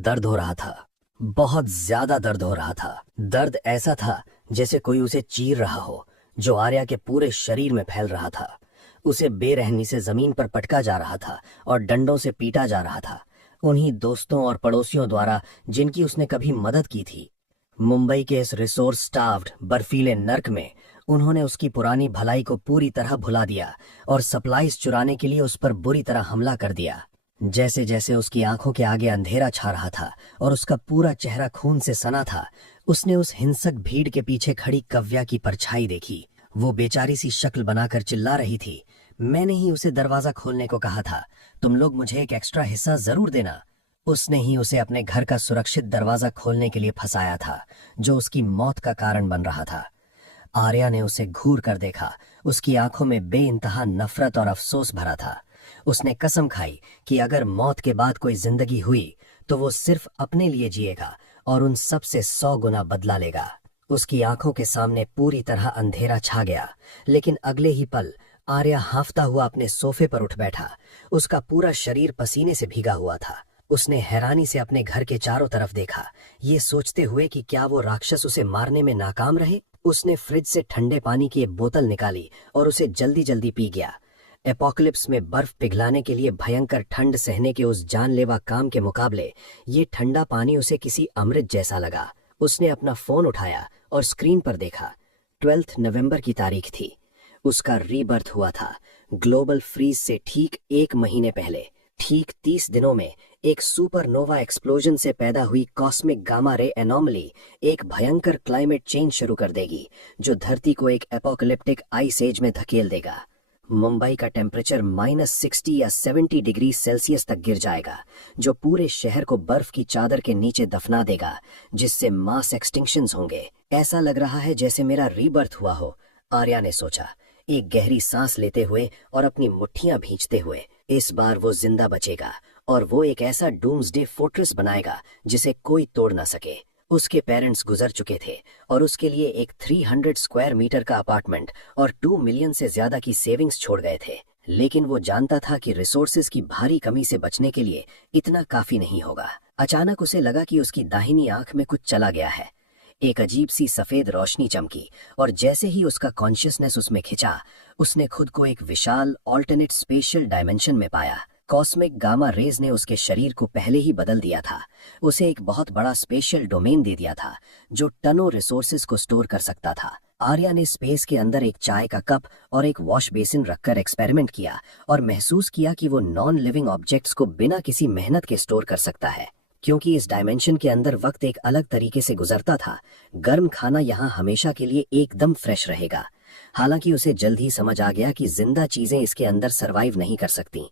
दर्द हो रहा था। बहुत ज्यादा दर्द हो रहा था। दर्द ऐसा था जैसे कोई उसे चीर रहा हो, जो आर्या के पूरे शरीर में फैल रहा था। उसे बेरहमी से जमीन पर पटका जा रहा था और डंडों से पीटा जा रहा था, उन्हीं दोस्तों और पड़ोसियों द्वारा जिनकी उसने कभी मदद की थी। मुंबई के इस रिसोर्स स्टाफ्ड बर्फीले नर्क में उन्होंने उसकी पुरानी भलाई को पूरी तरह भुला दिया और सप्लाईज चुराने के लिए उस पर बुरी तरह हमला कर दिया। जैसे जैसे उसकी आंखों के आगे अंधेरा छा रहा था और उसका पूरा चेहरा खून से सना था, उसने उस हिंसक भीड़ के पीछे खड़ी कव्या की परछाई देखी। वो बेचारी सी शक्ल बनाकर चिल्ला रही थी, मैंने ही उसे दरवाजा खोलने को कहा था, तुम लोग मुझे एक एक्स्ट्रा हिस्सा जरूर देना। उसने ही उसे अपने घर का सुरक्षित दरवाजा खोलने के लिए फंसाया था, जो उसकी मौत का कारण बन रहा था। आर्या ने उसे घूर कर देखा। उसकी आंखों में बेइंतहा नफरत और अफसोस भरा था। उसने कसम खाई कि अगर मौत के बाद कोई जिंदगी हुई तो वो सिर्फ अपने लिए जिएगा और उन सब से 100 गुना बदला लेगा। उसकी आंखों के सामने पूरी तरह अंधेरा छा गया, लेकिन अगले ही पल आर्या हांफता हुआ अपने सोफे पर उठ बैठा। उसका पूरा शरीर पसीने से भीगा हुआ था। उसने हैरानी से अपने घर के चारों तरफ देखा, ये सोचते हुए कि क्या वो राक्षस उसे मारने में नाकाम रहे। उसने फ्रिज से ठंडे पानी की एक बोतल निकाली और उसे जल्दी जल्दी पी गया। एपोकलिप्स में बर्फ पिघलाने के लिए भयंकर ठंड सहने के उस जानलेवा काम के मुकाबले ये ठंडा पानी उसे किसी अमृत जैसा लगा। उसने अपना फोन उठाया और स्क्रीन पर देखा। 12 नवंबर की तारीख थी। उसका रीबर्थ हुआ था, ग्लोबल फ्रीज से ठीक 1 महीने पहले। ठीक 30 दिनों में एक सुपरनोवा एक्सप्लोजन से पैदा हुई कॉस्मिक गामा रे एनोमली एक भयंकर क्लाइमेट चेंज शुरू कर देगी, जो धरती को एक एपोकलिप्टिक आइस एज में धकेल देगा। मुंबई का टेम्परेचर -60 या 70 डिग्री सेल्सियस तक गिर जाएगा, जो पूरे शहर को बर्फ की चादर के नीचे दफना देगा, जिससे मास एक्सटिंक्शंस होंगे। ऐसा लग रहा है जैसे मेरा रीबर्थ हुआ हो, आर्या ने सोचा, एक गहरी सांस लेते हुए और अपनी मुट्ठियां भींचते हुए। इस बार वो जिंदा बचेगा और वो एक ऐसा डूम्सडे फोर्ट्रेस बनाएगा जिसे कोई तोड़ ना सके। उसके पेरेंट्स गुजर चुके थे और उसके लिए एक 300 स्क्वायर मीटर का अपार्टमेंट और 2 मिलियन से ज्यादा की सेविंग्स छोड़ गए थे। लेकिन वो जानता था कि रिसोर्सेज की भारी कमी से बचने के लिए इतना काफी नहीं होगा। अचानक उसे लगा कि उसकी दाहिनी आंख में कुछ चला गया है। एक अजीब सी सफेद रोशनी चमकी और जैसे ही उसका कॉन्शियसनेस उसमें खिंचा, उसने खुद को एक विशाल ऑल्टरनेट स्पेशियल डायमेंशन में पाया। कॉस्मिक गामा रेज ने उसके शरीर को पहले ही बदल दिया था। उसे एक बहुत बड़ा स्पेशियल डोमेन दे दिया था, जो टनों रिसोर्सेज को स्टोर कर सकता था। आर्या ने स्पेस के अंदर एक चाय का कप और एक वॉश बेसिन रखकर एक्सपेरिमेंट किया और महसूस किया कि वो नॉन लिविंग ऑब्जेक्ट्स को बिना किसी मेहनत के स्टोर कर सकता है। क्योंकि इस डायमेंशन के अंदर वक्त एक अलग तरीके से गुजरता था, गर्म खाना यहाँ हमेशा के लिए एकदम फ्रेश रहेगा। हालांकि उसे जल्द ही समझ आ गया कि जिंदा चीजें इसके अंदर सरवाइव नहीं कर सकती।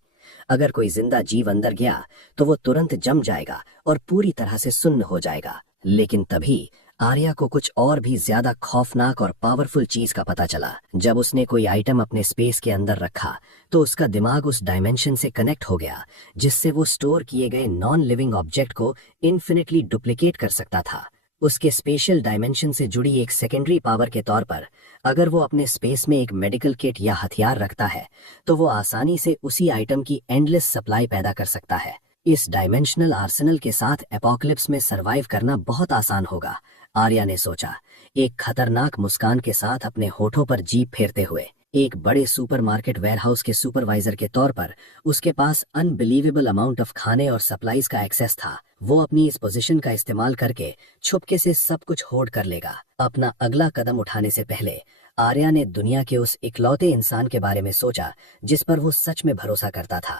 अगर कोई जिंदा जीव अंदर गया तो वो तुरंत जम जाएगा और पूरी तरह से सुन्न हो जाएगा। लेकिन तभी आर्या को कुछ और भी ज्यादा खौफनाक और पावरफुल चीज का पता चला। जब उसने कोई आइटम अपने स्पेस के अंदर रखा तो उसका दिमाग उस डायमेंशन से कनेक्ट हो गया, जिससे वो स्टोर किए गए नॉन लिविंग ऑब्जेक्ट को इन्फिनिटली डुप्लीकेट कर सकता था। उसके स्पेशल डायमेंशन से जुड़ी एक सेकेंडरी पावर के तौर पर अगर वो अपने स्पेस में एक मेडिकल किट या हथियार रखता है तो वो आसानी से उसी आइटम की एंडलेस सप्लाई पैदा कर सकता है। इस डायमेंशनल आर्सेनल के साथ एपोकलिप्स में सरवाइव करना बहुत आसान होगा, आर्या ने सोचा, एक खतरनाक मुस्कान के साथ अपने होठों पर जीभ फेरते हुए। एक बड़े सुपरमार्केट वेयरहाउस के सुपरवाइजर के तौर पर उसके पास अनबिलीवेबल अमाउंट ऑफ खाने और सप्लाईज का एक्सेस था। वो अपनी इस पोजीशन का इस्तेमाल करके छुपके से सब कुछ होल्ड कर लेगा। अपना अगला कदम उठाने से पहले आर्या ने दुनिया के उस इकलौते इंसान के बारे में सोचा जिस पर वो सच में भरोसा करता था।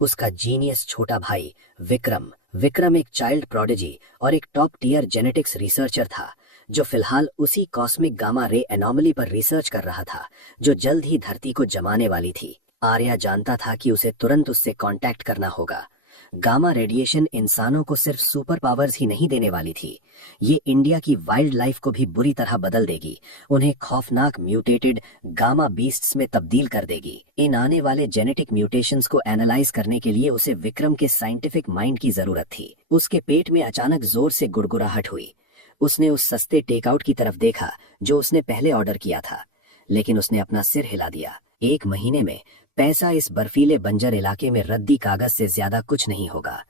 उसका जीनियस छोटा भाई विक्रम। विक्रम एक चाइल्ड प्रोडिजी और एक टॉप टियर जेनेटिक्स रिसर्चर था, जो फिलहाल उसी कॉस्मिक गामा रे एनोमली पर रिसर्च कर रहा था, जो जल्द ही धरती को जमाने वाली थी। आर्या जानता था कि उसे तुरंत उससे कांटेक्ट करना होगा। गामा रेडिएशन इंसानों को सिर्फ सुपर पावर्स ही नहीं देने वाली थी, ये इंडिया की वाइल्ड लाइफ को भी बुरी तरह बदल देगी। उन्हें खौफनाक म्यूटेटेड गामा बीस्ट्स में तब्दील कर देगी। इन आने वाले जेनेटिक म्यूटेशंस को एनालाइज करने के लिए उसे विक्रम के साइंटिफिक माइंड की जरूरत थी। उसके पेट में अचानक जोर से गुड़गुड़ाहट हुई। उसने उस सस्ते टेकआउट की तरफ देखा जो उसने पहले ऑर्डर किया था, लेकिन उसने अपना सिर हिला दिया। 1 महीने में पैसा इस बर्फीले बंजर इलाके में रद्दी कागज से ज्यादा कुछ नहीं होगा।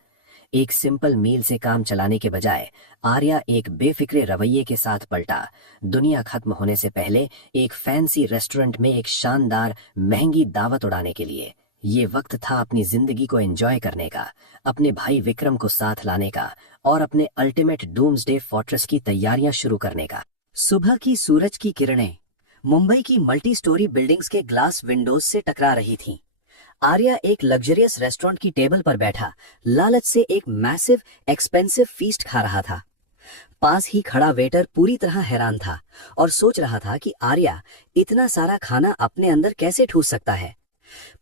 एक सिंपल मील से काम चलाने के बजाय आर्या एक बेफिक्रे रवैये के साथ पलटा। दुनिया खत्म होने से पहले एक फैंसी रेस्टोरेंट में एक शानदार महंगी दावत उड़ाने के लिए। ये वक्त था अपनी जिंदगी को एंजॉय करने का, अपने भाई विक्रम को साथ लाने का और अपने अल्टीमेट डूम्सडे फोर्ट्रेस की तैयारियां शुरू करने का। सुबह की सूरज की किरणें मुंबई की मल्टी स्टोरी बिल्डिंग्स के ग्लास विंडोज से टकरा रही थीं। आर्या एक लग्जरियस रेस्टोरेंट की टेबल पर बैठा लालच से एक मैसिव एक्सपेंसिव फीस्ट खा रहा था। पास ही खड़ा वेटर पूरी तरह हैरान था और सोच रहा था कि आर्या इतना सारा खाना अपने अंदर कैसे ठूस सकता है।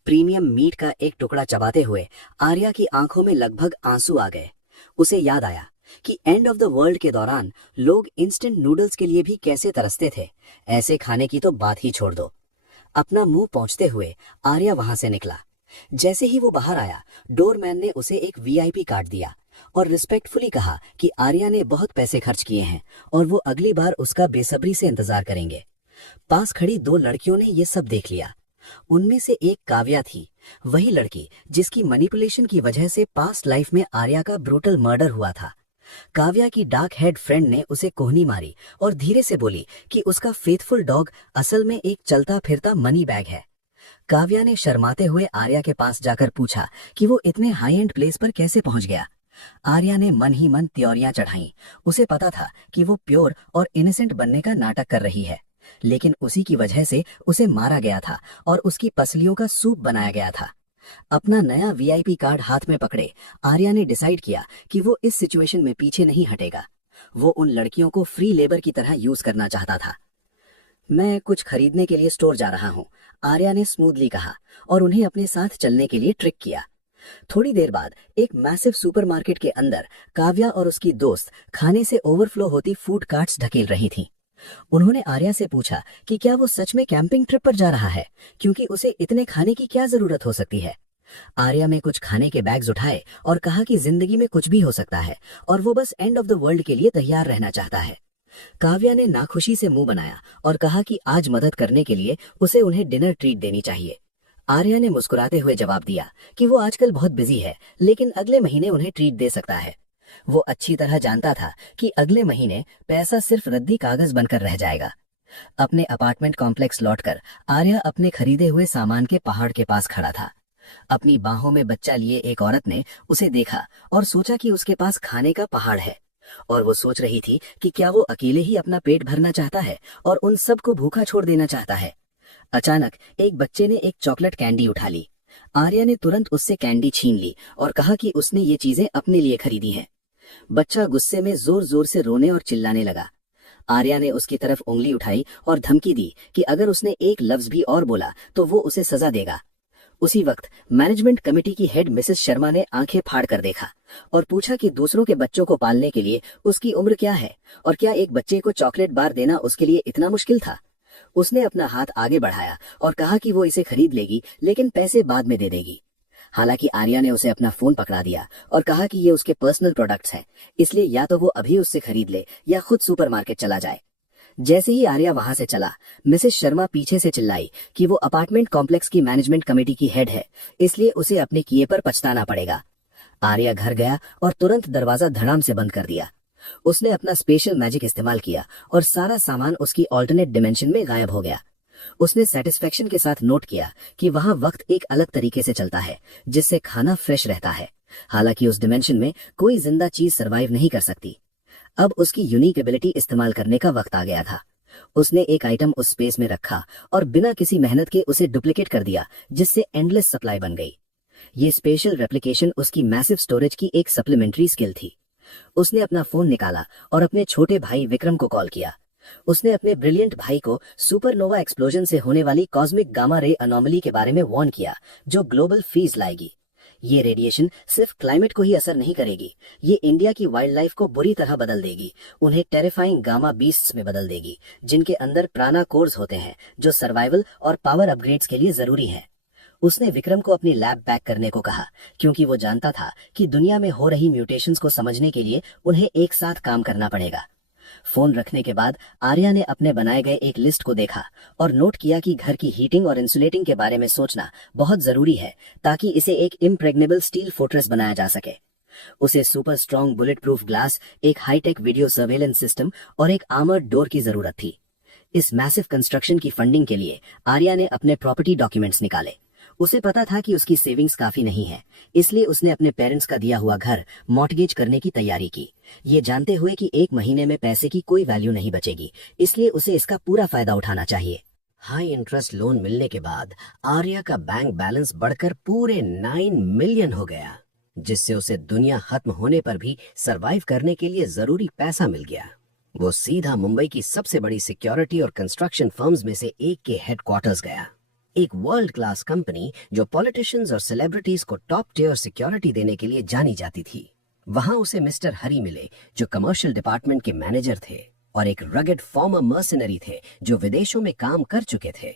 प्रीमियम मीट का एक टुकड़ा चबाते हुए आर्या की आंखों में लगभग आंसू आ गए। उसे याद आया कि एंड ऑफ द वर्ल्ड के दौरान लोग इंस्टेंट नूडल्स के लिए भी कैसे तरसते थे। ऐसे खाने की तो बात ही छोड़ दो। अपना मुंह पोंछते हुए आर्या वहां से निकला। जैसे ही वो बाहर आया, डोरमैन ने उसे एक वीआईपी कार्ड दिया और रिस्पेक्टफुली कहा कि आर्या ने बहुत पैसे खर्च किए हैं और वो अगली बार उसका बेसब्री से इंतजार करेंगे। पास खड़ी दो लड़कियों ने ये सब देख लिया। उनमें से एक काव्या थी, वही लड़की जिसकी मैनिपुलेशन की वजह से पास्ट लाइफ में आर्या का ब्रूटल मर्डर हुआ था। काव्या की डार्क हेड फ्रेंड ने उसे कोहनी मारी और धीरे से बोली कि उसका फेथफुल डॉग असल में एक चलता फिरता मनी बैग है। काव्या ने शर्माते हुए आर्या के पास जाकर पूछा कि वो इतने हाई एंड प्लेस पर कैसे पहुंच गया। आर्या ने मन ही मन त्योरियां चढ़ाईं। उसे पता था कि वो प्योर और इनोसेंट बनने का नाटक कर रही है, लेकिन उसी की वजह से उसे मारा गया था और उसकी पसलियों का सूप बनाया गया था। अपना नया वीआईपी कार्ड हाथ में पकड़े आर्या ने डिसाइड किया कि वो इस सिचुएशन में पीछे नहीं हटेगा। वो उन लड़कियों को फ्री लेबर की तरह यूज करना चाहता था। मैं कुछ खरीदने के लिए स्टोर जा रहा हूँ, आर्या ने स्मूथली कहा और उन्हें अपने साथ चलने के लिए ट्रिक किया। थोड़ी देर बाद एक मैसिव सुपरमार्केट के अंदर काव्या और उसकी दोस्त खाने से ओवरफ्लो होती फूड कार्ट्स ढकेल रही थीं। उन्होंने आर्या से पूछा कि क्या वो सच में कैंपिंग ट्रिप पर जा रहा है, क्योंकि उसे इतने खाने की क्या जरूरत हो सकती है। आर्या ने कुछ खाने के बैग्स उठाए और कहा कि जिंदगी में कुछ भी हो सकता है और वो बस एंड ऑफ द वर्ल्ड के लिए तैयार रहना चाहता है। काव्या ने नाखुशी से मुंह बनाया और कहा कि आज मदद करने के लिए उसे उन्हें डिनर ट्रीट देनी चाहिए। आर्या ने मुस्कुराते हुए जवाब दिया कि वो आजकल बहुत बिजी है, लेकिन अगले महीने उन्हें ट्रीट दे सकता है। वो अच्छी तरह जानता था कि अगले महीने पैसा सिर्फ रद्दी कागज बनकर रह जाएगा। अपने अपार्टमेंट कॉम्प्लेक्स लौटकर आर्या अपने खरीदे हुए सामान के पहाड़ के पास खड़ा था। अपनी बाहों में बच्चा लिए एक औरत ने उसे देखा और सोचा कि उसके पास खाने का पहाड़ है, और वो सोच रही थी कि क्या वो अकेले ही अपना पेट भरना चाहता है और उन सब को भूखा छोड़ देना चाहता है। अचानक एक बच्चे ने एक चॉकलेट कैंडी उठा ली। आर्या ने तुरंत उससे कैंडी छीन ली और कहा कि उसने ये चीजें अपने लिए खरीदी हैं। बच्चा गुस्से में जोर जोर से रोने और चिल्लाने लगा। आर्या ने उसकी तरफ उंगली उठाई और धमकी दी कि अगर उसने एक लफ्ज भी और बोला तो वो उसे सजा देगा। उसी वक्त मैनेजमेंट कमेटी की हेड मिसेस शर्मा ने आंखें फाड़ कर देखा और पूछा कि दूसरों के बच्चों को पालने के लिए उसकी उम्र क्या है और क्या एक बच्चे को चॉकलेट बार देना उसके लिए इतना मुश्किल था। उसने अपना हाथ आगे बढ़ाया और कहा कि वो इसे खरीद लेगी, लेकिन पैसे बाद में दे देगी। हालांकि आर्या ने उसे अपना फोन पकड़ा दिया और कहा कि ये उसके पर्सनल प्रोडक्ट्स हैं, इसलिए या तो वो अभी उससे खरीद ले या खुद सुपरमार्केट चला जाए। जैसे ही आर्या वहां से चला, मिसेस शर्मा पीछे से चिल्लाई कि वो अपार्टमेंट कॉम्प्लेक्स की मैनेजमेंट कमेटी की हेड है, इसलिए उसे अपने किए पर पछताना पड़ेगा। आर्या घर गया और तुरंत दरवाजा धड़ाम से बंद कर दिया। उसने अपना स्पेशल मैजिक इस्तेमाल किया और सारा सामान उसकी ऑल्टरनेट डिमेंशन में गायब हो गया। उसने सेटिस्फेक्शन के साथ नोट किया कि वहां वक्त एक अलग तरीके से चलता है, जिससे खाना फ्रेश रहता है। हालांकि उस डिमेंशन में कोई जिंदा चीज सरवाइव नहीं कर सकती। अब उसकी यूनिक एबिलिटी इस्तेमाल करने का वक्त आ गया था। उसने एक आइटम उस स्पेस में रखा और बिना किसी मेहनत के उसे डुप्लीकेट कर दिया, जिससे एंडलेस सप्लाई बन गई। ये स्पेशल रेप्लिकेशन उसकी मैसिव स्टोरेज की एक सप्लीमेंट्री स्किल थी। उसने अपना फोन निकाला और अपने छोटे भाई विक्रम को कॉल किया। उसने अपने ब्रिलियंट भाई को सुपरनोवा एक्सप्लोजन से होने वाली कॉस्मिक गामा रे अनोमली के बारे में वार्न किया, जो ग्लोबल फ्रीज लाएगी। ये रेडिएशन सिर्फ क्लाइमेट को ही असर नहीं करेगी, ये इंडिया की वाइल्ड लाइफ को बुरी तरह बदल देगी। उन्हें टेरिफाइंग गामा बीस्ट्स में बदल देगी, जिनके अंदर प्राणा कोर्स होते हैं, जो सर्वाइवल और पावर अपग्रेड्स के लिए जरूरी हैं। उसने विक्रम को अपनी लैब पैक करने को कहा, क्योंकि वो जानता था कि दुनिया में हो रही म्यूटेशंस को समझने के लिए उन्हें एक साथ काम करना पड़ेगा। फोन रखने के बाद आर्या ने अपने बनाए गए एक लिस्ट को देखा और नोट किया कि घर की हीटिंग और इंसुलेटिंग के बारे में सोचना बहुत जरूरी है, ताकि इसे एक इम्प्रेग्नेबल स्टील फोर्ट्रेस बनाया जा सके। उसे super strong bullet proof glass, एक हाईटेक वीडियो सर्वेलेंस सिस्टम और एक आर्मर्ड डोर की जरूरत थी। इस मैसिव कंस्ट्रक्शन की फंडिंग के लिए आर्या ने अपने प्रॉपर्टी डॉक्यूमेंट्स निकाले। उसे पता था कि उसकी सेविंग्स काफी नहीं है, इसलिए उसने अपने पेरेंट्स का दिया हुआ घर मॉर्टगेज करने की तैयारी की, ये जानते हुए कि 1 महीने में पैसे की कोई वैल्यू नहीं बचेगी, इसलिए उसे इसका पूरा फायदा उठाना चाहिए। हाई इंटरेस्ट लोन मिलने के बाद आर्या का बैंक बैलेंस बढ़कर पूरे 9 मिलियन हो गया, जिससे उसे दुनिया खत्म होने पर भी सरवाइव करने के लिए जरूरी पैसा मिल गया। वो सीधा मुंबई की सबसे बड़ी सिक्योरिटी और कंस्ट्रक्शन फर्म्स में से एक के हेडक्वार्टर्स गया, एक वर्ल्ड क्लास कंपनी जो पॉलिटिशियंस और सेलिब्रिटीज को टॉप टियर सिक्योरिटी देने के लिए जानी जाती थी। वहां उसे मिस्टर हरी मिले, जो कमर्शियल डिपार्टमेंट के मैनेजर थे और एक रगड फॉर्मर मर्सनरी थे जो विदेशों में काम कर चुके थे।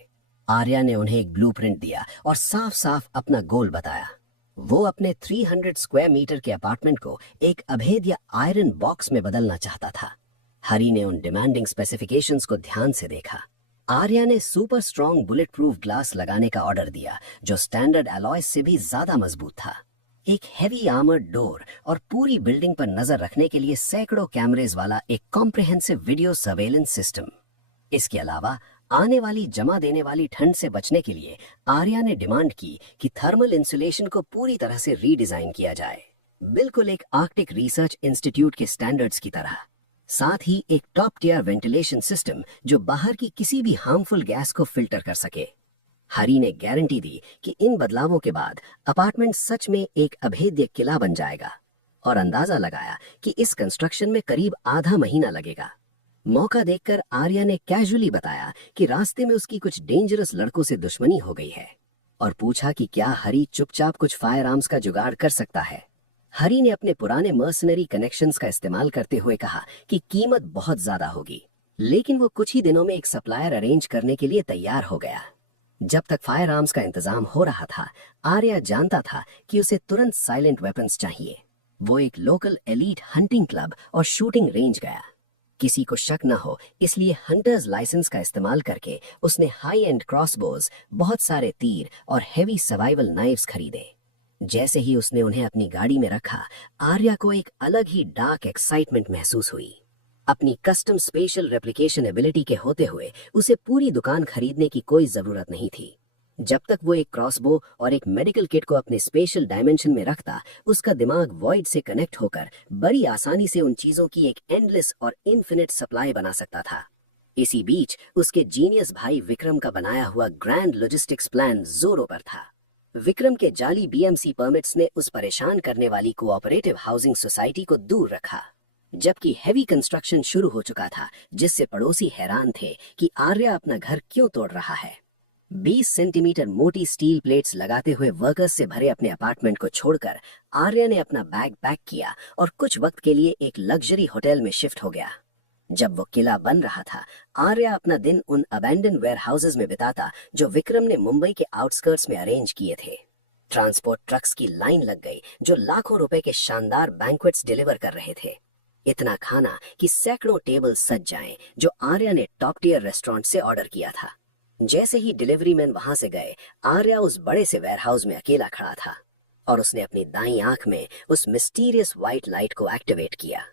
आर्या ने उन्हें एक ब्लूप्रिंट दिया और साफ साफ अपना गोल बताया। वो अपने 300 स्क्वायर मीटर के अपार्टमेंट को एक अभेद्य आयरन बॉक्स में बदलना चाहता था। हरी ने उन डिमांडिंग स्पेसिफिकेशंस को ध्यान से देखा। आर्या ने super strong bullet proof glass लगाने का ऑर्डर दिया, जो स्टैंडर्ड अलॉय से भी ज्यादा मजबूत था, एक हेवी आर्मर्ड डोर और पूरी बिल्डिंग पर नजर रखने के लिए सैकड़ों कैमरेज वाला एक कॉम्प्रिहेंसिव वीडियो सर्वेलेंस सिस्टम। इसके अलावा आने वाली जमा देने वाली ठंड से बचने के लिए आर्या ने डिमांड की कि थर्मल इंसुलेशन को पूरी तरह से रीडिजाइन किया जाए, बिल्कुल एक आर्कटिक रिसर्च इंस्टीट्यूट के स्टैंडर्ड्स की तरह। साथ ही एक टॉप टियर वेंटिलेशन सिस्टम जो बाहर की किसी भी हार्मफुल गैस को फिल्टर कर सके। हरी ने गारंटी दी कि इन बदलावों के बाद अपार्टमेंट सच में एक अभेद्य किला बन जाएगा, और अंदाजा लगाया कि इस कंस्ट्रक्शन में करीब आधा महीना लगेगा। मौका देखकर आर्या ने कैजुअली बताया कि रास्ते में उसकी कुछ डेंजरस लड़कों से दुश्मनी हो गई है, और पूछा कि क्या हरी चुपचाप कुछ फायर आर्म्स का जुगाड़ कर सकता है। हरी ने अपने पुराने मर्सनरी कनेक्शंस का इस्तेमाल करते हुए कहा कि कीमत बहुत ज्यादा होगी, लेकिन वो कुछ ही दिनों में एक सप्लायर अरेंज करने के लिए तैयार हो गया। जब तक फायर आर्म्स का इंतजाम हो रहा था, आर्या जानता था कि उसे तुरंत साइलेंट वेपन्स चाहिए। वो एक लोकल एलीट हंटिंग क्लब और शूटिंग रेंज गया। किसी को शक न हो इसलिए हंटर्स लाइसेंस का इस्तेमाल करके उसने हाई एंड क्रॉसबोज, बहुत सारे तीर और हेवी सर्वाइवल नाइफ्स खरीदे। जैसे ही उसने उन्हें अपनी गाड़ी में रखा, आर्या को एक अलग ही डार्क एक्साइटमेंट महसूस हुई। अपनी कस्टम स्पेशल रेप्लिकेशन एबिलिटी के होते हुए उसे पूरी दुकान खरीदने की कोई जरूरत नहीं थी। जब तक वो एक क्रॉसबो और एक मेडिकल किट को अपने स्पेशल डायमेंशन में रखता, उसका दिमाग वॉइड से कनेक्ट होकर बड़ी आसानी से उन चीजों की एक एंडलेस और इन्फिनिट सप्लाई बना सकता था। इसी बीच उसके जीनियस भाई विक्रम का बनाया हुआ ग्रैंड लॉजिस्टिक्स प्लान जोरों पर था। विक्रम के जाली बीएमसी परमिट्स ने उस परेशान करने वाली कोऑपरेटिव हाउसिंग सोसाइटी को दूर रखा, जबकि हेवी कंस्ट्रक्शन शुरू हो चुका था, जिससे पड़ोसी हैरान थे कि आर्या अपना घर क्यों तोड़ रहा है। 20 सेंटीमीटर मोटी स्टील प्लेट्स लगाते हुए वर्कर्स से भरे अपने अपार्टमेंट को छोड़कर आर्या ने अपना बैग पैक किया और कुछ वक्त के लिए एक लग्जरी होटल में शिफ्ट हो गया। जब वो किला बन रहा था, आर्या अपना दिन उन अबैंडन वेयर हाउसेज में बिताता जो विक्रम ने मुंबई के आउटस्कर्ट्स में अरेंज किए थे। ट्रांसपोर्ट ट्रक्स की लाइन लग गई जो लाखों रुपए के शानदार बैंक्वेट्स डिलीवर कर रहे थे। इतना खाना कि सैकड़ों टेबल सज जाएं, जो आर्या ने टॉप टियर रेस्टोरेंट से ऑर्डर किया था। जैसे ही डिलीवरी मैन वहां से गए, आर्या उस बड़े से वेयरहाउस में अकेला खड़ा था और उसने अपनी दाईं आंख में उस मिस्टीरियस व्हाइट लाइट को एक्टिवेट किया।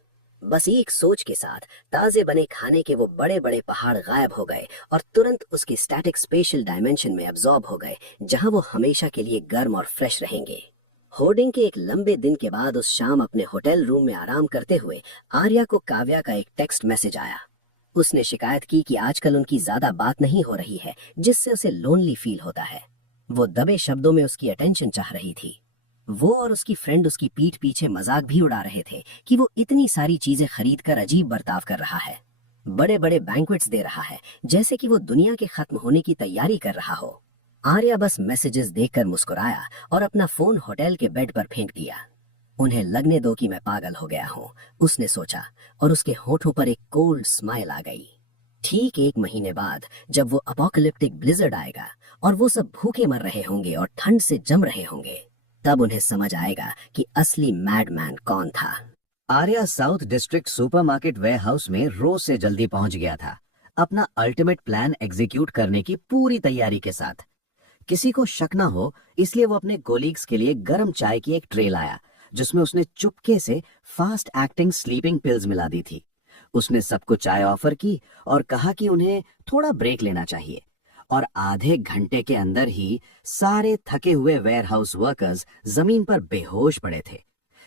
बस एक सोच के साथ ताजे बने खाने के वो बड़े बड़े पहाड़ गायब हो गए और तुरंत उसकी स्टैटिक स्पेशल डायमेंशन में अब्सॉर्ब हो गए, जहां वो हमेशा के लिए गर्म और फ्रेश रहेंगे। होर्डिंग के एक लंबे दिन के बाद उस शाम अपने होटल रूम में आराम करते हुए आर्या को काव्या का एक टेक्स्ट मैसेज आया। उसने शिकायत की कि आजकल उनकी ज्यादा बात नहीं हो रही है, जिससे उसे लोनली फील होता है। वो दबे शब्दों में उसकी अटेंशन चाह रही थी। वो और उसकी फ्रेंड उसकी पीठ पीछे मजाक भी उड़ा रहे थे कि वो इतनी सारी चीजें खरीद कर अजीब बर्ताव कर रहा है, बड़े बड़े बैंक्वेट्स दे रहा है, जैसे कि वो दुनिया के खत्म होने की तैयारी कर रहा हो। आर्या बस मैसेजेस देखकर मुस्कुराया और अपना फोन होटल के बेड पर फेंक दिया। उन्हें लगने दो कि मैं पागल हो गया हूँ, उसने सोचा, और उसके होठों पर एक कोल्ड स्माइल आ गई। ठीक 1 महीने बाद जब वो अपोकलिप्टिक ब्लिजर्ड आएगा और वो सब भूखे मर रहे होंगे और ठंड से जम रहे होंगे, तब उन्हें समझ आएगा कि असली मैडमैन कौन था। Arya south district supermarket warehouse में रोज से जल्दी पहुंच गया था, अपना अल्टीमेट प्लान एग्जीक्यूट करने की पूरी तैयारी के साथ। किसी को शक न हो इसलिए वो अपने कोलीग्स के लिए गर्म चाय की एक ट्रे लाया, जिसमें उसने चुपके से फास्ट एक्टिंग स्लीपिंग पिल्स मिला दी थी। उसने सबको चाय ऑफर की और कहा कि उन्हें थोड़ा ब्रेक लेना चाहिए, और आधे घंटे के अंदर ही सारे थके हुए वेयरहाउस वर्कर्स जमीन पर बेहोश पड़े थे।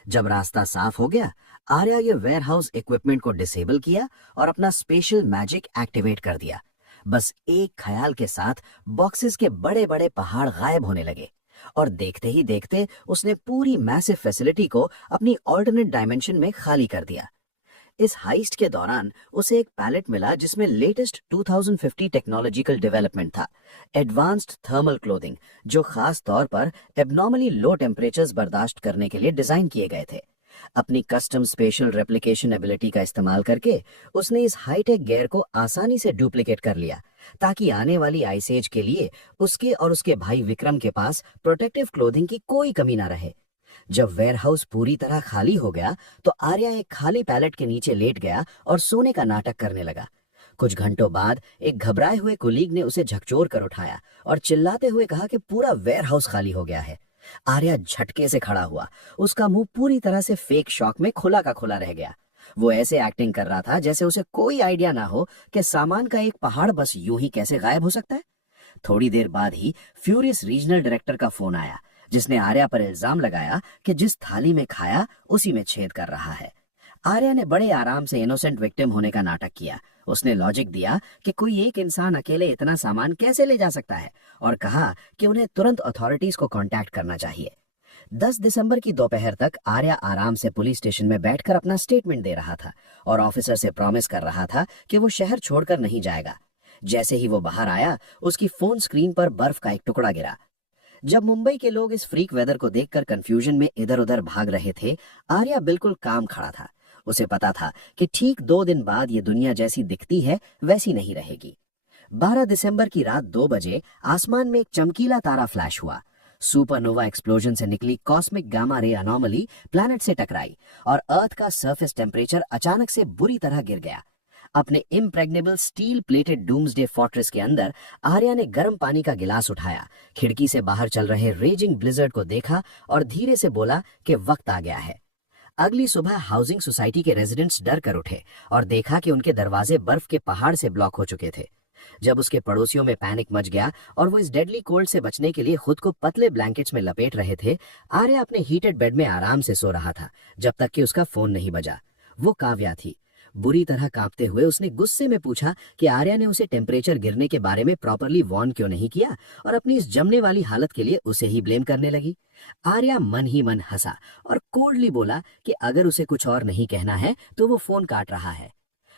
जब रास्ता साफ हो गया, आर्या ये वेयरहाउस इक्विपमेंट को डिसेबल किया और अपना स्पेशल मैजिक एक्टिवेट कर दिया। बस एक ख्याल के साथ बॉक्सेस के बड़े बड़े पहाड़ गायब होने लगे, और देखते ही देखते उसने पूरी मैसिव फैसिलिटी को अपनी ऑल्टरनेट डायमेंशन में खाली कर दिया। इस हाइस्ट के दौरान उसे एक पैलेट मिला जिसमें लेटेस्ट 2050 टेक्नोलॉजिकल डेवलपमेंट था, एडवांस्ड थर्मल क्लोथिंग, जो खास तौर पर एबनॉर्मली लो टेम्परेचर्स बर्दाश्त करने के लिए डिजाइन किए गए थे। अपनी कस्टम स्पेशल रेप्लिकेशन एबिलिटी का इस्तेमाल करके उसने इस हाईटेक गियर को आसानी से डुप्लीकेट कर लिया, ताकि आने वाली आइस एज के लिए उसके और उसके भाई विक्रम के पास प्रोटेक्टिव क्लोथिंग की कोई कमी ना रहे। जब वेयरहाउस पूरी तरह खाली हो गया तो आर्या एक खाली पैलेट के नीचे लेट गया और सोने का नाटक करने लगा। कुछ घंटों बाद एक घबराए हुए कुलीग ने उसे झकझोर कर उठाया और चिल्लाते हुए कहा कि पूरा वेयरहाउस खाली हो गया है। आर्या झटके से खड़ा हुआ, उसका मुंह पूरी तरह से फेक शॉक में खुला का खुला रह गया। वो ऐसे एक्टिंग कर रहा था जैसे उसे कोई आइडिया ना हो कि सामान का एक पहाड़ बस यूं ही कैसे गायब हो सकता है। थोड़ी देर बाद ही फ्यूरियस रीजनल डायरेक्टर का फोन आया, जिसने आर्या पर इल्जाम लगाया कि जिस थाली में खाया उसी में छेद कर रहा है। आर्या ने बड़े आराम से इनोसेंट विक्टिम होने का नाटक किया। उसने लॉजिक दिया कि कोई एक इंसान अकेले इतना सामान कैसे ले जा सकता है, और कहा कि उन्हें तुरंत अथॉरिटीज को कांटेक्ट करना चाहिए। 10 दिसंबर की दोपहर तक आर्या आराम से पुलिस स्टेशन में बैठकर अपना स्टेटमेंट दे रहा था और ऑफिसर से प्रॉमिस कर रहा था कि वो शहर छोड़कर नहीं जाएगा। जैसे ही वो बाहर आया, उसकी फोन स्क्रीन पर बर्फ का एक टुकड़ा गिरा। जब मुंबई के लोग इस फ्रीक वेदर को देखकर कंफ्यूजन में इधर उधर भाग रहे थे, आर्या बिल्कुल काम खड़ा था। उसे पता था कि ठीक 2 दिन बाद ये दुनिया जैसी दिखती है वैसी नहीं रहेगी। 12 दिसंबर की रात 2 बजे आसमान में एक चमकीला तारा फ्लैश हुआ। सुपरनोवा एक्सप्लोजन से निकली cosmic gamma ray anomaly planet से टकराई और अर्थ का सरफेस टेम्परेचर अचानक से बुरी तरह गिर गया। अपने impregnable steel plated doomsday fortress के अंदर आर्या ने गर्म पानी का गिलास उठाया, खिड़की से बाहर चल रहे रेजिंग ब्लिजर्ड को देखा और धीरे से बोला कि वक्त आ गया है। अगली सुबह हाउसिंग सोसाइटी के रेजिडेंट्स डर कर उठे और देखा कि उनके दरवाजे बर्फ के पहाड़ से ब्लॉक हो चुके थे। जब उसके पड़ोसियों में पैनिक मच गया और वो इस डेडली कोल्ड से बचने के लिए खुद को पतले ब्लैंकेट्स में लपेट रहे थे, आर्या अपने हीटेड बेड में आराम से सो रहा था जब तक कि उसका फोन नहीं बजा। वो काव्या थी। बुरी तरह कांपते हुए उसने गुस्से में पूछा कि आर्या ने उसे टेम्परेचर गिरने के बारे में प्रॉपरली वार्न क्यों नहीं किया, और अपनी इस जमने वाली हालत के लिए उसे ही ब्लेम करने लगी। आर्या मन ही मन हंसा और कोल्डली बोला कि अगर उसे कुछ और नहीं कहना है तो वो फोन काट रहा है।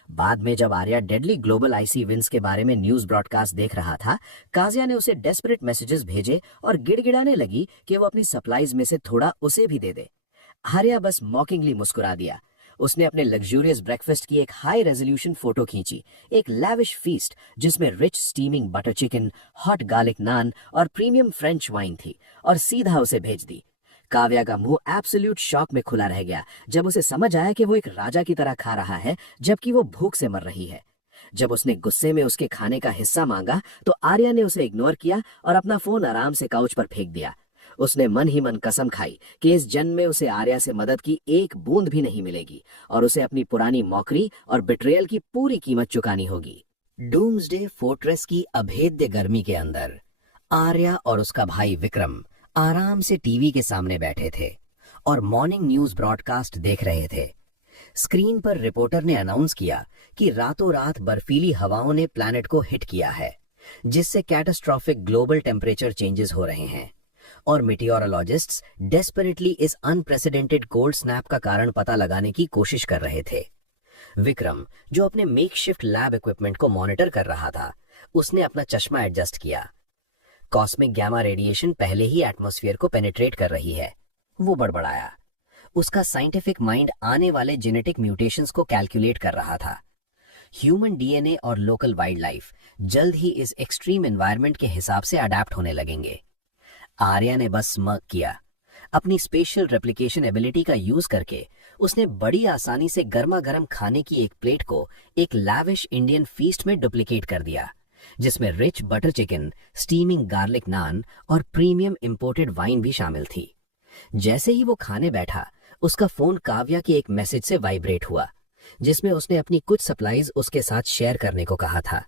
बाद में जब आर्या डेडली ग्लोबल आइसी विंड्स के बारे में न्यूज ब्रॉडकास्ट देख रहा था, काजिया ने उसे डेस्परेट मैसेजेस भेजे और गिड़गिड़ाने लगी कि वो अपनी सप्लाईज में से थोड़ा उसे भी दे दे। आर्या बस मॉकिंगली मुस्कुरा दिया। उसने अपने लग्जूरियस ब्रेकफास्ट की एक हाई रेजोल्यूशन फोटो खींची, एक लैविश फीस्ट जिसमें rich steaming butter chicken, hot garlic naan और प्रीमियम फ्रेंच वाइन थी, और सीधा उसे भेज दी। काव्या का मुंह एब्सोल्यूट शॉक में खुला रह गया जब उसे समझ आया कि वो एक राजा की तरह खा रहा है जबकि वो भूख से मर रही है। जब उसने गुस्से में उसके खाने का हिस्सा मांगा तो आर्या ने उसे इग्नोर किया और अपना फोन आराम से काउच पर फेंक दिया। उसने मन ही मन कसम खाई कि इस जन्म में उसे आर्या से मदद की एक बूंद भी नहीं मिलेगी और उसे अपनी पुरानी मौकरी और बिट्रेयल की पूरी कीमत चुकानी होगी। डूम्सडे फोर्ट्रेस की अभेद्य गर्मी के अंदर आर्या और उसका भाई विक्रम आराम से टीवी के सामने बैठे थे और मॉर्निंग न्यूज ब्रॉडकास्ट देख रहे थे। स्क्रीन पर रिपोर्टर ने अनाउंस किया कि रातों रात बर्फीली हवाओं ने प्लैनेट को हिट किया है, जिससे कैटास्ट्रॉफिक ग्लोबल टेम्परेचर चेंजेस हो रहे हैं, और मीटियोरोलॉजिस्ट्स डेस्परेटली इस अनप्रेसिडेंटेड कोल्ड स्नैप का कारण पता लगाने की कोशिश कर रहे थे। विक्रम, जो अपने मेकशिफ्ट लैब इक्विपमेंट को मॉनिटर कर रहा था, उसने अपना चश्मा एडजस्ट किया। कॉस्मिक गैमा रेडिएशन पहले ही एटमॉस्फेयर को पेनिट्रेट कर रही है, वो बड़बड़ाया। उसका साइंटिफिक माइंड आने वाले जेनेटिक म्यूटेशंस को कैलकुलेट कर रहा था। ह्यूमन डीएनए और लोकल वाइल्ड लाइफ जल्द ही इस एक्सट्रीम एनवायरनमेंट के हिसाब से अडेप्ट होने लगेंगे। आर्या ने बस स्मर्क किया। अपनी स्पेशल रेप्लिकेशन एबिलिटी का यूज करके उसने बड़ी आसानी से गर्मा गर्म खाने की एक प्लेट को एक लैविश इंडियन फीस्ट में डुप्लीकेट कर दिया, जिसमें rich butter chicken, steaming garlic naan और प्रीमियम इंपोर्टेड वाइन भी शामिल थी। जैसे ही वो खाने बैठा, उसका फोन काव्या के एक मैसेज से वाइब्रेट हुआ, जिसमें उसने अपनी कुछ सप्लाईज उसके साथ शेयर करने को कहा था।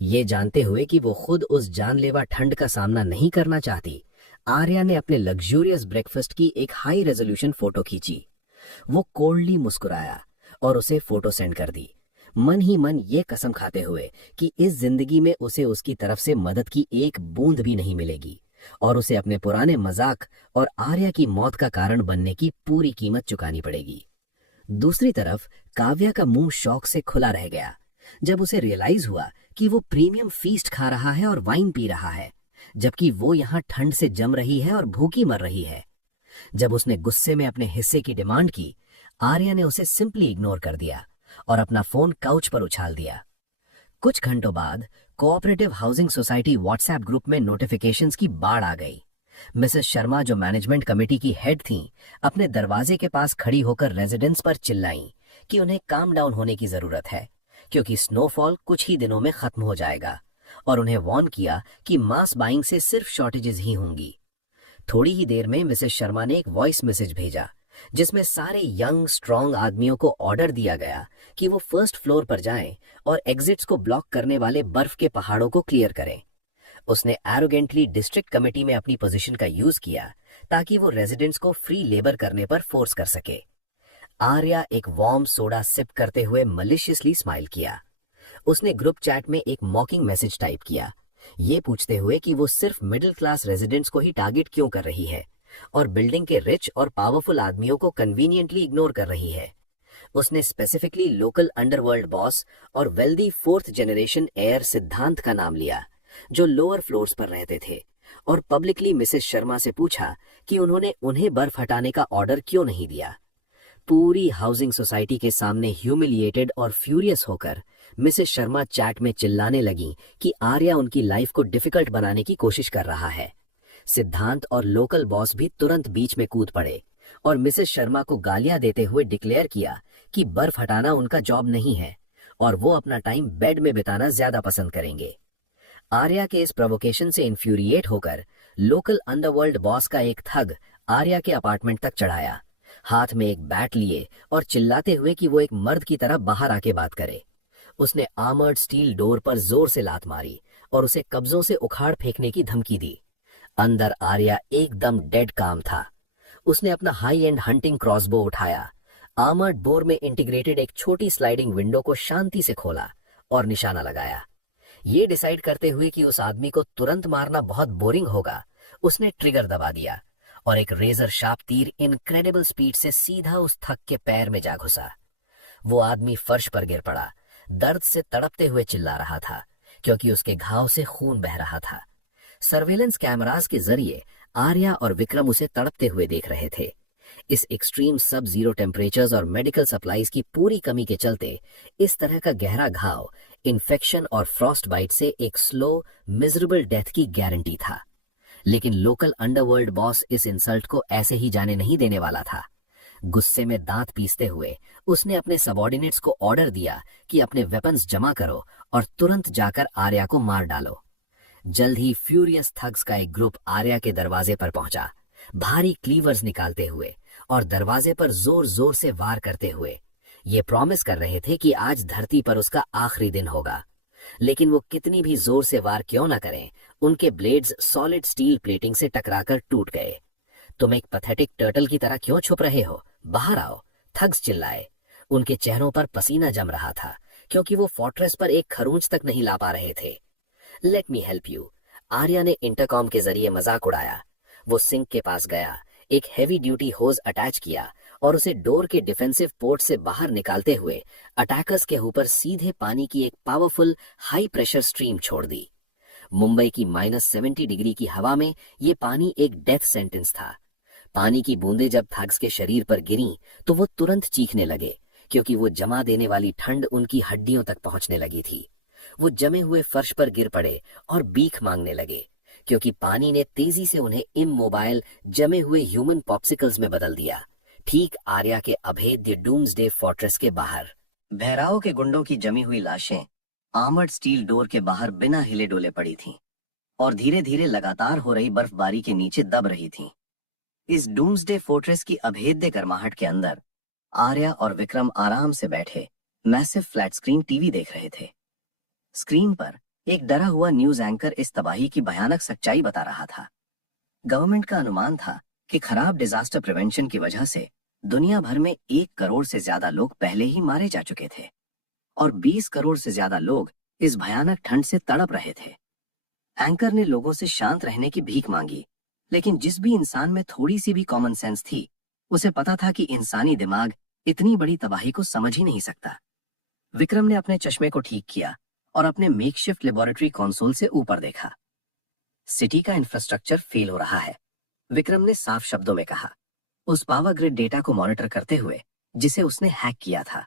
ये जानते हुए कि वो खुद उस जानलेवा ठंड का सामना नहीं करना चाहती, आर्या ने अपने लग्जूरियस ब्रेकफास्ट की एक हाई रेजोल्यूशन फोटो खींची। वो कोल्डली मुस्कुराया और उसे फोटो सेंड कर दी, मन ही मन ये कसम खाते हुए कि इस जिंदगी में उसे उसकी तरफ से मदद की एक बूंद भी नहीं मिलेगी और उसे अपने पुराने मजाक और आर्या की मौत का कारण बनने की पूरी कीमत चुकानी पड़ेगी। दूसरी तरफ काव्या का मुंह शौक से खुला रह गया जब उसे रियलाइज हुआ कि वो प्रीमियम फीस्ट खा रहा है और वाइन पी रहा है, जबकि वो यहाँ ठंड से जम रही है और भूखी मर रही है। जब उसने गुस्से में अपने हिस्से की डिमांड की, आर्या ने उसे सिंपली इग्नोर कर दिया और अपना फोन काउच पर उछाल दिया। कुछ घंटों बाद cooperative housing society WhatsApp group में नोटिफिकेशंस की बाढ़ आ गई। मिसेस शर्मा, जो मैनेजमेंट कमेटी की हेड थीं, अपने दरवाजे के पास खड़ी होकर रेजिडेंट्स पर चिल्लाईं कि उन्हें काम डाउन होने की जरूरत है, क्योंकि स्नोफॉल कुछ ही दिनों में खत्म हो जाएगा, और उन्हें वार्न किया कि मास बाइंग से सिर्फ शॉर्टेजेस ही होंगी। थोड़ी ही देर में मिसेस शर्मा ने एक वॉइस मैसेज भेजा, जिसमें सारे यंग स्ट्रांग आदमियों को ऑर्डर दिया गया कि वो फर्स्ट फ्लोर पर जाएं और एग्जिट्स को ब्लॉक करने वाले बर्फ के पहाड़ों को क्लियर करें। उसने एरोगेंटली डिस्ट्रिक्ट कमेटी में अपनी पोजीशन का यूज किया ताकि वो रेजिडेंट्स को फ्री लेबर करने पर फोर्स कर सके। आर्या एक वार्म सोडा सिप करते हुए मलिशियसली स्माइल किया। उसने ग्रुप चैट में एक मॉकिंग मैसेज टाइप किया, ये पूछते हुए कि वो सिर्फ मिडिल क्लास रेजिडेंट्स को ही टारगेट क्यों कर रही है और बिल्डिंग के रिच और पावरफुल आदमियों को कन्वीनियंटली इग्नोर कर रही है। उसने स्पेसिफिकली लोकल अंडरवर्ल्ड बॉस और वेल्दी फोर्थ जनरेशन एयर सिद्धांत का नाम लिया, जो लोअर फ्लोर्स पर रहते थे, और पब्लिकली मिसेस शर्मा से पूछा कि उन्होंने उन्हें बर्फ हटाने का ऑर्डर क्यों नहीं दिया। पूरी हाउसिंग सोसाइटी के सामने ह्यूमिलिएटेड और फ्यूरियस होकर मिसेस शर्मा चैट में चिल्लाने लगी कि आर्या उनकी लाइफ को डिफिकल्ट बनाने की कोशिश कर रहा है। सिद्धांत और लोकल बॉस भी तुरंत बीच में कूद पड़े और मिसेस शर्मा को गालियां देते हुए डिक्लेयर किया कि बर्फ हटाना उनका जॉब नहीं है और वो अपना टाइम बेड में बिताना ज्यादा पसंद करेंगे। आर्या के इस प्रोवोकेशन से इन्फ्यूरिएट होकर लोकल अंडरवर्ल्ड बॉस का एक थग आर्या के अपार्टमेंट तक चढ़ाया, हाथ में एक बैट लिए और चिल्लाते हुए कि वो एक मर्द की तरह बाहर आके बात करे। उसने आर्मर्ड स्टील डोर पर जोर से लात मारी और उसे कब्जों से उखाड़ फेंकने की धमकी दी। अंदर आर्या एकदम डेड काम था। उसने अपना हाई एंड हंटिंग क्रॉसबो उठाया, आर्मर्ड बोर में इंटीग्रेटेड एक छोटी स्लाइडिंग विंडो को शांति से खोला और निशाना लगाया। ये डिसाइड करते हुए कि उस आदमी को तुरंत मारना बहुत बोरिंग होगा, उसने ट्रिगर दबा दिया और एक रेजर शार्प तीर इनक्रेडिबल स्पीड से सीधा उस थक के पैर में जा घुसा। वो आदमी फर्श पर गिर पड़ा, दर्द से तड़पते हुए चिल्ला रहा था क्योंकि उसके घाव से खून बह रहा था। सर्वेलेंस कैमरास के जरिए आर्या और विक्रम उसे तड़पते हुए देख रहे थे। इस एक्सट्रीम सब जीरो टेम्परेचर्स और मेडिकल सप्लाईज की पूरी कमी के चलते इस तरह का गहरा घाव इन्फेक्शन और फ्रॉस्ट बाइट से एक स्लो मिजरेबल डेथ की गारंटी था। लेकिन लोकल अंडरवर्ल्ड बॉस इस इंसल्ट को ऐसे ही जाने नहीं देने वाला था। गुस्से में दांत पीसते हुए उसने अपने सबॉर्डिनेट्स को ऑर्डर दिया कि अपने वेपन्स जमा करो और तुरंत जाकर आर्या को मार डालो। जल्द ही फ्यूरियस थग्स का एक ग्रुप आर्या के दरवाजे पर पहुंचा, भारी क्लीवर्स निकालते हुए और दरवाजे पर जोर जोर से वार करते हुए। ये प्रॉमिस कर रहे थे कि आज धरती पर उसका आखिरी दिन होगा। लेकिन वो कितनी भी जोर से वार क्यों न करें, उनके ब्लेड्स सॉलिड स्टील प्लेटिंग से टकराकर टूट गए। तुम एक पैथेटिक टर्टल की तरह क्यों छुप रहे हो, बाहर आओ, थग्स चिल्लाए। उनके चेहरों पर पसीना जम रहा था क्योंकि वो फोर्ट्रेस पर एक खरूंच तक नहीं ला पा रहे थे। Let me help you, Arya ने इंटरकॉम के जरिए मजाक उड़ाया। वो सिंक के पास गया, एक हेवी ड्यूटी होज अटैच किया और उसे डोर के डिफेंसिव पोर्ट से बाहर निकालते हुए अटैकर्स के ऊपर सीधे पानी की एक पावरफुल हाई प्रेशर स्ट्रीम छोड़ दी। मुंबई की -70 डिग्री की हवा में ये पानी एक डेथ सेंटेंस था। पानी की बूंदें जब थग्स के शरीर पर गिरी तो वो तुरंत चीखने लगे क्योंकि वो जमा देने वाली ठंड उनकी हड्डियों तक पहुंचने लगी थी। वो जमे हुए फर्श पर गिर पड़े और भीख मांगने लगे क्योंकि पानी ने तेजी से उन्हें इमोबाइल जमे हुए ह्यूमन पॉप्सिकल्स में बदल दिया, ठीक आर्या के अभेद्य डूम्सडे फोर्ट्रेस के बाहर। बहराओं के गुंडों की जमी हुई लाशें आर्मर्ड स्टील डोर के बाहर बिना हिले डोले पड़ी थीं और धीरे धीरे लगातार हो रही बर्फबारी के नीचे दब रही थीं। इस डूम्सडे फोर्ट्रेस की अभेद्य गर्माहट के अंदर आर्या और विक्रम आराम से बैठे मैसिव फ्लैट स्क्रीन टीवी देख रहे थे। स्क्रीन पर एक डरा हुआ न्यूज एंकर इस तबाही की भयानक सच्चाई बता रहा था। गवर्नमेंट का अनुमान था कि खराब डिजास्टर प्रिवेंशन की वजह से दुनिया भर में 1 करोड़ से ज्यादा लोग पहले ही मारे जा चुके थे और 20 करोड़ से ज्यादा लोग इस भयानक ठंड से तड़प रहे थे। एंकर ने लोगों से शांत रहने की भीख मांगी, लेकिन जिस भी इंसान में थोड़ी सी भी कॉमन सेंस थी, उसे पता था कि इंसानी दिमाग इतनी बड़ी तबाही को समझ ही नहीं सकता। विक्रम ने अपने चश्मे को ठीक किया और अपने मेकशिफ्ट लेबोरेटरी कंसोल से ऊपर देखा। सिटी का इंफ्रास्ट्रक्चर फेल हो रहा है, विक्रम ने साफ शब्दों में कहा, उस पावर ग्रिड डेटा को मॉनिटर करते हुए जिसे उसने हैक किया था।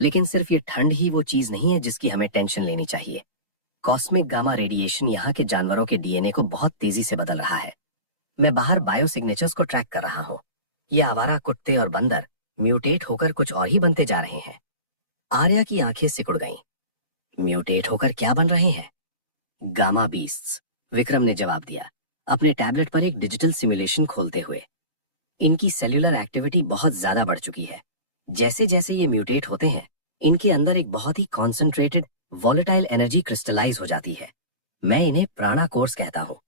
लेकिन सिर्फ ये ठंड ही वो चीज नहीं है जिसकी हमें टेंशन लेनी चाहिए। कॉस्मिक गामा रेडिएशन यहाँ के जानवरों के डीएनए को बहुत तेजी से बदल रहा है। मैं बाहर बायो सिग्नेचर्स को ट्रैक कर रहा हूँ। ये आवारा कुत्ते और बंदर म्यूटेट होकर कुछ और ही बनते जा रहे हैं। आर्या की आंखें सिकुड़ गईं। म्यूटेट होकर क्या बन रहे हैं? गामा बीस्ट्स, विक्रम ने जवाब दिया, अपने टैबलेट पर एक डिजिटल सिमुलेशन खोलते हुए। इनकी सेल्यूलर एक्टिविटी बहुत ज्यादा बढ़ चुकी है। जैसे जैसे ये म्यूटेट होते हैं, इनके अंदर एक बहुत ही कॉन्सेंट्रेटेड वॉलेटाइल एनर्जी क्रिस्टलाइज हो जाती है। मैं इन्हें प्राणा कोर्स कहता हूँ।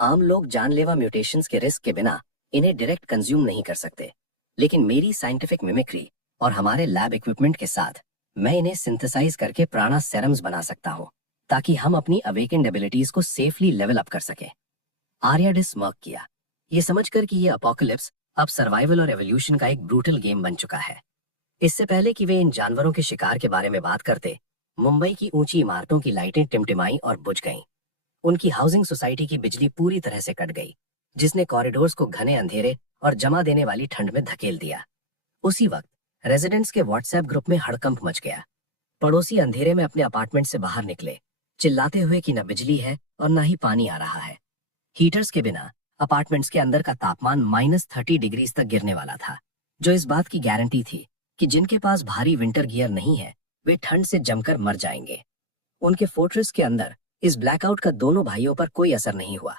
आम लोग जानलेवा म्यूटेशंस के रिस्क के बिना इन्हें डायरेक्ट कंज्यूम नहीं कर सकते, लेकिन मेरी साइंटिफिक मिमिक्री और हमारे लैब इक्विपमेंट के साथ मैं इन्हें सिंथेसाइज करके प्राणा सेरम्स बना सकता हूँ, ताकि हम अपनी अवेकेंड एबिलिटीज को सेफली लेवल अप कर सके। आर्या ने स्मर्क किया, ये समझकर कि ये अपोकलिप्स अब सर्वाइवल और एवोल्यूशन का एक ब्रूटल गेम बन चुका है। इससे पहले कि वे इन जानवरों के शिकार के बारे में बात करते, मुंबई की ऊंची इमारतों की लाइटें टिमटिमाई और बुझ गईं। उनकी हाउसिंग सोसाइटी की बिजली पूरी तरह से कट गई, जिसने कॉरिडोर्स को घने अंधेरे और जमा देने वाली ठंड में धकेल दिया। उसी वक्त रेजिडेंट्स के व्हाट्सएप ग्रुप में हड़कंप मच गया। पड़ोसी अंधेरे में अपने अपार्टमेंट से बाहर निकले, चिल्लाते हुए कि न बिजली है और न ही पानी आ रहा है। हीटर्स के बिना अपार्टमेंट्स के अंदर का तापमान -30 डिग्री तक गिरने वाला था, जो इस बात की गारंटी थी कि जिनके पास भारी विंटर गियर नहीं है, वे ठंड से जमकर मर जाएंगे। उनके फोर्ट्रेस के अंदर इस ब्लैकआउट का दोनों भाइयों पर कोई असर नहीं हुआ।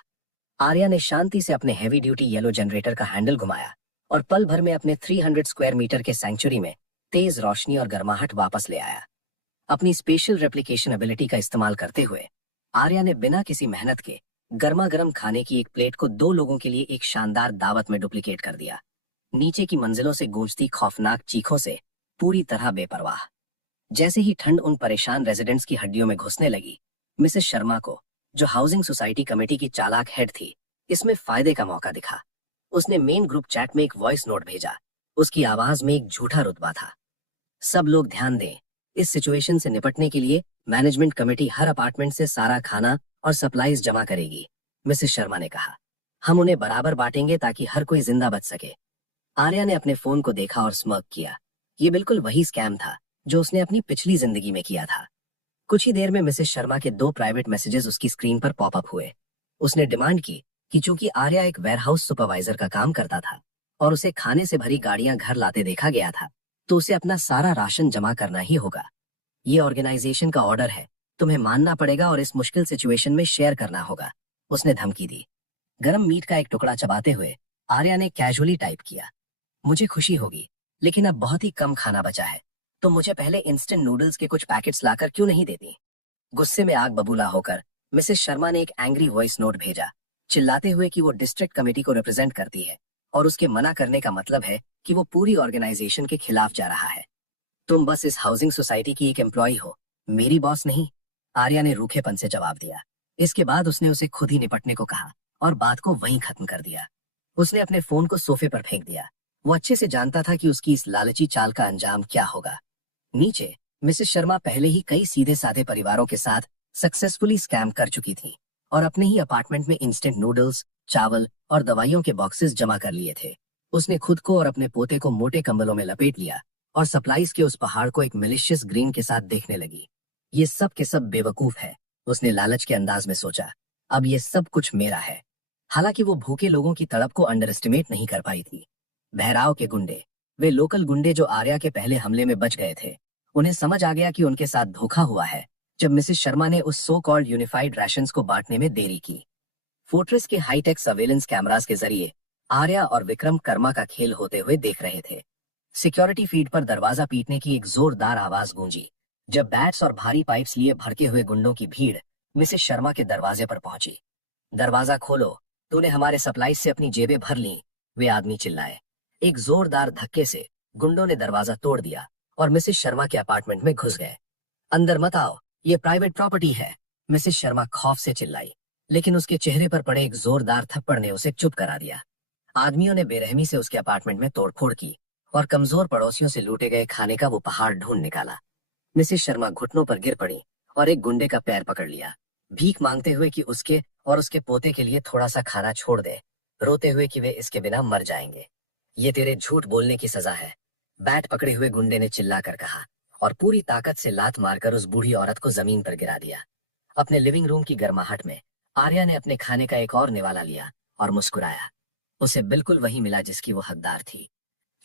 आर्या ने शांति से अपने हैवी ड्यूटी येलो जनरेटर का हैंडल घुमाया और पल भर में अपने 300 स्क्वायर मीटर के सैंक्चुरी में तेज रोशनी और गर्माहट वापस ले आया। अपनी स्पेशल रेप्लिकेशन एबिलिटी का इस्तेमाल करते हुए आर्या ने बिना किसी मेहनत के गर्मा गर्म खाने की एक प्लेट को 2 लोगों के लिए एक शानदार दावत में डुप्लीकेट कर दिया, नीचे की मंजिलों से गूंजती खौफनाक चीखों से पूरी तरह बेपरवाह। जैसे ही ठंड उन परेशान रेजिडेंट्स की हड्डियों में घुसने लगी, मिसेस शर्मा को, जो हाउसिंग सोसाइटी कमेटी की चालाक हेड थी, इसमें फायदे का मौका दिखा। उसने मेन ग्रुप चैट में एक वॉइस नोट भेजा। उसकी आवाज में एक झूठा रुतबा था, सब लोग ध्यान दें, इस सिचुएशन से निपटने के लिए मैनेजमेंट कमेटी हर अपार्टमेंट से सारा खाना और सप्लाईज जमा करेगी। मिसेस शर्मा ने कहा, हम उन्हें बराबर बांटेंगे ताकि हर कोई जिंदा बच सके। आर्या ने अपने फोन को देखा और स्मर्क किया। ये बिल्कुल वही स्कैम था जो उसने अपनी पिछली जिंदगी में किया था। कुछ ही देर में मिसेस शर्मा के 2 प्राइवेट मैसेजेस उसकी स्क्रीन पर पॉपअप हुए। उसने डिमांड की कि चूंकि आर्या एक वेयरहाउस सुपरवाइजर का काम करता था और उसे खाने से भरी गाड़ियां घर लाते देखा गया था, तो उसे अपना सारा राशन जमा करना ही होगा। ये ऑर्गेनाइजेशन का ऑर्डर है, तुम्हें मानना पड़ेगा और इस मुश्किल सिचुएशन में शेयर करना होगा, उसने धमकी दी। गरम मीट का एक टुकड़ा चबाते हुए आर्या ने कैजुअली टाइप किया, मुझे खुशी होगी, लेकिन अब बहुत ही कम खाना बचा है, तो मुझे पहले इंस्टेंट नूडल्स के कुछ पैकेट्स लाकर क्यों नहीं देती। गुस्से में आग बबूला होकर मिसेस शर्मा ने एक एंग्री वॉइस नोट भेजा, चिल्लाते हुए कि वो डिस्ट्रिक्ट कमेटी को रिप्रेजेंट करती है और उसके मना करने का मतलब है कि वो पूरी ऑर्गेनाइजेशन के खिलाफ जा रहा है। तुम बस इस हाउसिंग सोसाइटी की एक एम्प्लॉय हो, मेरी बॉस नहीं, आर्या ने रूखेपन से जवाब दिया। इसके बाद उसने उसे खुद ही निपटने को कहा और बात को वहीं खत्म कर दिया। उसने अपने फोन को सोफे पर फेंक दिया। वो अच्छे से जानता था कि उसकी इस लालची चाल का अंजाम क्या होगा। नीचे मिसेस शर्मा पहले ही कई सीधे साधे परिवारों के साथ सक्सेसफुली स्कैम कर चुकी थी और अपने ही अपार्टमेंट में इंस्टेंट नूडल्स, चावल और दवाइयों के बॉक्सेस जमा कर लिए थे। उसने खुद को और अपने पोते को मोटे कंबलों में लपेट लिया और सप्लाईज के उस पहाड़ को एक मिलिशियस ग्रीन के साथ देखने लगी। ये सब के सब बेवकूफ है, उसने लालच के अंदाज में सोचा। अब ये सब कुछ मेरा है। हालांकि वो भूखे लोगों की तड़प को अंडर एस्टिमेट नहीं कर पाई थी। बहराव के गुंडे, वे लोकल गुंडे जो आर्या के पहले हमले में बच गए थे, उन्हें समझ आ गया कि उनके साथ धोखा हुआ है जब मिसेस शर्मा ने उस सो कॉल्ड यूनिफाइड राशंस को बांटने में देरी की। फोर्ट्रेस के हाईटेक सर्वेलेंस कैमरास के जरिए आर्या और विक्रम कर्मा का खेल होते हुए देख रहे थे। सिक्योरिटी फीड पर दरवाजा पीटने की एक जोरदार आवाज गूंजी जब बैट्स और भारी पाइप्स लिए भड़के हुए गुंडों की भीड़ मिसेस शर्मा के दरवाजे पर पहुंची। दरवाजा खोलो, तूने हमारे सप्लाई से अपनी जेबें भर ली, वे आदमी चिल्लाए। एक जोरदार धक्के से गुंडों ने दरवाजा तोड़ दिया और मिसेस शर्मा के अपार्टमेंट में घुस गए। अंदर मत आओ, ये प्राइवेट प्रॉपर्टी है, मिसेस शर्मा खौफ से चिल्लाई, लेकिन उसके चेहरे पर पड़े एक जोरदार थप्पड़ ने उसे चुप करा दिया। आदमियों ने बेरहमी से उसके अपार्टमेंट में तोड़फोड़ की और कमजोर पड़ोसियों से लूटे गए खाने का वो पहाड़ ढूंढ निकाला। मिसेस शर्मा घुटनों पर गिर पड़ी और एक गुंडे का पैर पकड़ लिया, भीख मांगते हुए कि उसके और उसके पोते के लिए थोड़ा सा खाना छोड़ दे, रोते हुए कि वे इसके बिना मर जाएंगे। ये तेरे झूठ बोलने की सजा है, बैट पकड़े हुए गुंडे ने चिल्लाकर कहा और पूरी ताकत से लात मारकर उस बूढ़ी औरत को जमीन पर गिरा दिया। अपने लिविंग रूम की गर्माहट में आर्या ने अपने खाने का एक और निवाला लिया और मुस्कुराया। उसे बिल्कुल वही मिला जिसकी वो हकदार थी।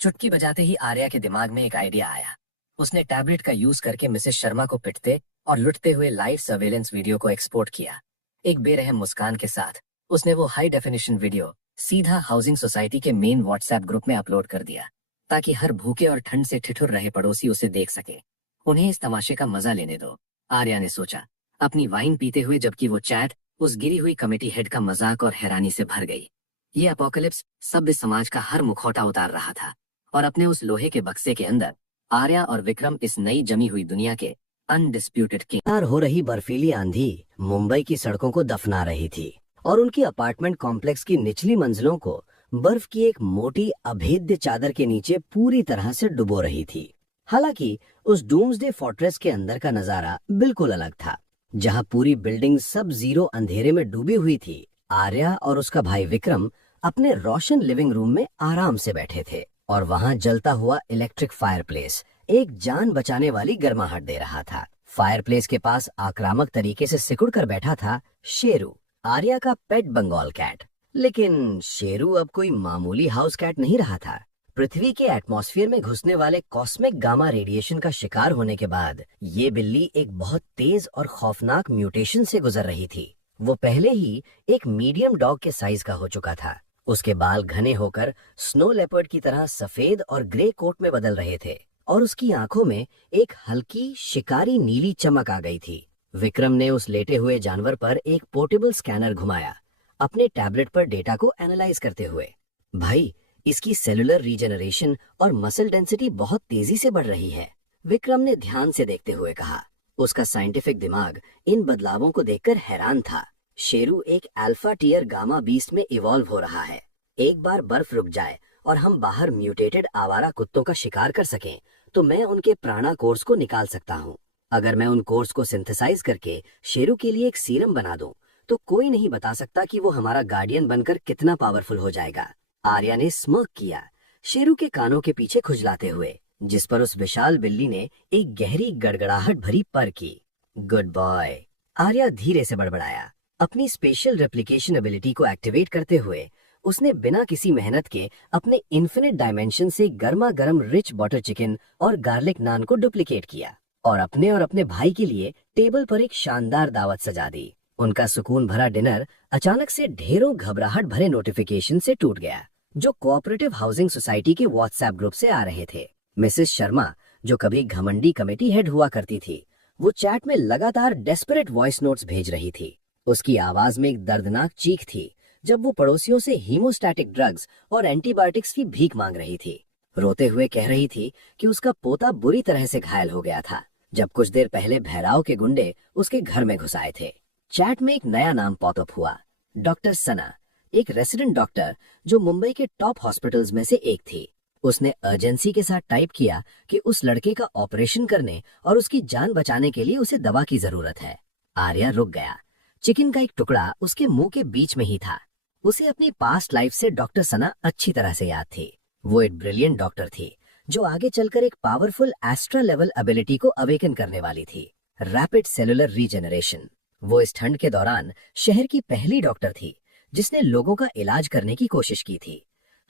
चुटकी बजाते ही आर्या के दिमाग में एक आइडिया आया। उसने टैबलेट का यूज करके मिसेस शर्मा को पिटते और लुटते हुए लाइव सर्वेलेंस वीडियो को एक्सपोर्ट किया। एक बेरहम मुस्कान के साथ उसने वो हाई डेफिनेशन वीडियो सीधा हाउसिंग सोसाइटी के मेन व्हाट्सएप ग्रुप में अपलोड कर दिया, ताकि हर भूखे और ठंड से ठिठुर रहे पड़ोसी उसे देख सके। उन्हें इस तमाशे का मजा लेने दो, आर्या ने सोचा, अपनी वाइन पीते हुए, जबकि वो चैट उस गिरी हुई कमेटी हेड का मजाक और हैरानी से भर गई। ये अपोकलिप्स सभ्य समाज का हर मुखौटा उतार रहा था और अपने उस लोहे के बक्से के अंदर आर्या और विक्रम इस नई जमी हुई दुनिया के अनडिस्प्यूटेड किंग। पार हो रही बर्फीली आंधी मुंबई की सड़कों को दफना रही थी और उनकी अपार्टमेंट कॉम्प्लेक्स की निचली मंजिलों को बर्फ की एक मोटी अभेद्य चादर के नीचे पूरी तरह से डुबो रही थी। हालांकि उस डूम्सडे फोर्ट्रेस के अंदर का नजारा बिल्कुल अलग था, जहां पूरी बिल्डिंग सब जीरो अंधेरे में डूबी हुई थी। आर्या और उसका भाई विक्रम अपने रोशन लिविंग रूम में आराम से बैठे थे और वहां जलता हुआ इलेक्ट्रिक फायरप्लेस एक जान बचाने वाली गर्माहट दे रहा था। फायरप्लेस के पास आक्रामक तरीके से सिकुड़ कर बैठा था शेरू, आर्या का पेट बंगाल कैट। लेकिन शेरू अब कोई मामूली हाउस कैट नहीं रहा था। पृथ्वी के एटमॉस्फेयर में घुसने वाले कॉस्मिक गामा रेडिएशन का शिकार होने के बाद ये बिल्ली एक बहुत तेज और खौफनाक म्यूटेशन से गुजर रही थी। वो पहले ही एक मीडियम डॉग के साइज का हो चुका था। उसके बाल घने होकर स्नो लेपर्ड की तरह सफेद और ग्रे कोट में बदल रहे थे और उसकी आंखों में एक हल्की शिकारी नीली चमक आ गई थी। विक्रम ने उस लेटे हुए जानवर पर एक पोर्टेबल स्कैनर घुमाया, अपने टैबलेट पर डेटा को एनालाइज करते हुए। भाई, इसकी सेलुलर रीजनरेशन और मसल डेंसिटी बहुत तेजी से बढ़ रही है, विक्रम ने ध्यान से देखते हुए कहा। उसका साइंटिफिक दिमाग इन बदलावों को देखकर हैरान था। शेरू एक अल्फा टियर गामा बीस्ट में इवॉल्व हो रहा है। एक बार बर्फ रुक जाए और हम बाहर म्यूटेटेड आवारा कुत्तों का शिकार कर सकें, तो मैं उनके प्राणा कोर्स को निकाल सकता हूँ। अगर मैं उन कोर्स को सिंथेसाइज करके शेरू के लिए एक सीरम बना दूं, तो कोई नहीं बता सकता कि वो हमारा गार्डियन बनकर कितना पावरफुल हो जाएगा। आर्या ने स्मर्क किया, शेरू के कानों के पीछे खुजलाते हुए, जिस पर उस विशाल बिल्ली ने एक गहरी गड़गड़ाहट भरी पर की। गुड बॉय, आर्या धीरे से बड़बड़ाया। अपनी स्पेशल रेप्लिकेशन एबिलिटी को एक्टिवेट करते हुए उसने बिना किसी मेहनत के अपने इन्फिनिट डायमेंशन से गर्मा गर्म रिच बटर चिकन और गार्लिक नान को डुप्लीकेट किया और अपने भाई के लिए टेबल पर एक शानदार दावत सजा दी। उनका सुकून भरा डिनर अचानक से ढेरों घबराहट भरे नोटिफिकेशन से टूट गया, जो कोऑपरेटिव हाउसिंग सोसाइटी के व्हाट्सएप ग्रुप से आ रहे थे। मिसेस शर्मा, जो कभी घमंडी कमेटी हेड हुआ करती थी, वो चैट में लगातार डेस्परेट वॉइस नोट्स भेज रही थी। उसकी आवाज में एक दर्दनाक चीख थी जब वो पड़ोसियों से हीमोस्टैटिक ड्रग्स और एंटीबायोटिक्स की भीख मांग रही थी। रोते हुए कह रही थी कि उसका पोता बुरी तरह से घायल हो गया था जब कुछ देर पहले भैराव के गुंडे उसके घर में घुस आए थे। चैट में एक नया नाम पॉपअप हुआ, डॉक्टर सना, एक रेसिडेंट डॉक्टर जो मुंबई के टॉप हॉस्पिटल्स में से एक थी। उसने अर्जेंसी के साथ टाइप किया कि उस लड़के का ऑपरेशन करने और उसकी जान बचाने के लिए उसे दवा की जरूरत है। आर्या रुक गया। चिकन का एक टुकड़ा उसके मुंह के बीच में ही था। उसे अपनी पास्ट लाइफ से डॉक्टर सना अच्छी तरह से याद थी। वो एक ब्रिलियंट डॉक्टर थी जो आगे चलकर एक पावरफुल एस्ट्रा लेवल एबिलिटी को अवेकन करने वाली थी, रैपिड सेलुलर रीजनरेशन। वो इस ठंड के दौरान शहर की पहली डॉक्टर थी जिसने लोगों का इलाज करने की कोशिश की थी।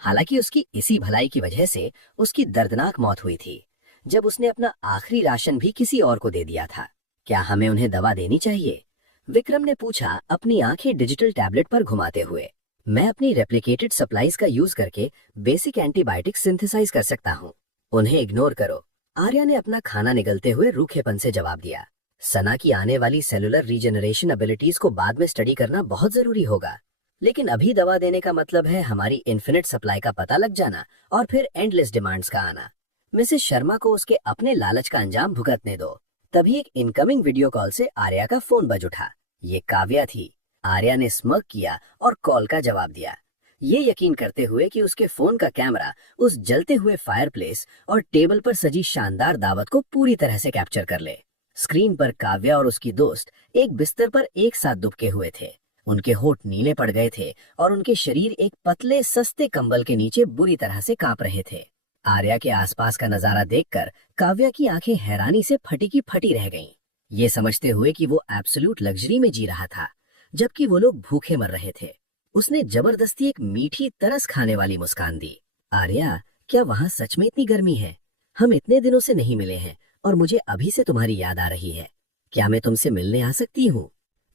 हालांकि उसकी इसी भलाई की वजह से उसकी दर्दनाक मौत हुई थी जब उसने अपना आखिरी राशन भी किसी और को दे दिया था। क्या हमें उन्हें दवा देनी चाहिए? विक्रम ने पूछा, अपनी आंखें डिजिटल टैबलेट पर घुमाते हुए। मैं अपनी रेप्लिकेटेड सप्लाईज का यूज करके बेसिक एंटीबायोटिक सिंथेसाइज कर सकता हूँ। उन्हें इग्नोर करो। आर्या ने अपना खाना निगलते हुए रूखेपन से जवाब दिया। सना की आने वाली सेलुलर रीजनरेशन एबिलिटीज को बाद में स्टडी करना बहुत जरूरी होगा, लेकिन अभी दवा देने का मतलब है हमारी इन्फिनिट सप्लाई का पता लग जाना और फिर एंडलेस डिमांड्स का आना। मिसेस शर्मा को उसके अपने लालच का अंजाम भुगतने दो। तभी एक इनकमिंग वीडियो कॉल से आर्या का फोन बज उठा। ये काव्या थी। आर्या ने स्मर्क किया और कॉल का जवाब दिया, ये यकीन करते हुए कि उसके फोन का कैमरा उस जलते हुए फायरप्लेस और टेबल पर सजी शानदार दावत को पूरी तरह से कैप्चर कर ले। स्क्रीन पर काव्या और उसकी दोस्त एक बिस्तर पर एक साथ दुबके हुए थे। उनके होंठ नीले पड़ गए थे और उनके शरीर एक पतले सस्ते कंबल के नीचे बुरी तरह से कांप रहे थे। आर्या के आसपास का नजारा देखकर काव्या की आंखें हैरानी से फटी की फटी रह गईं, ये समझते हुए कि वो एब्सोल्यूट लग्जरी में जी रहा था, जबकि वो लोग भूखे मर रहे थे। उसने जबरदस्ती एक मीठी तरस खाने वाली मुस्कान दी। आर्या, क्या वहाँ सच में इतनी गर्मी है? हम इतने दिनों से नहीं मिले हैं और मुझे अभी से तुम्हारी याद आ रही है। क्या मैं तुमसे मिलने आ सकती हूँ?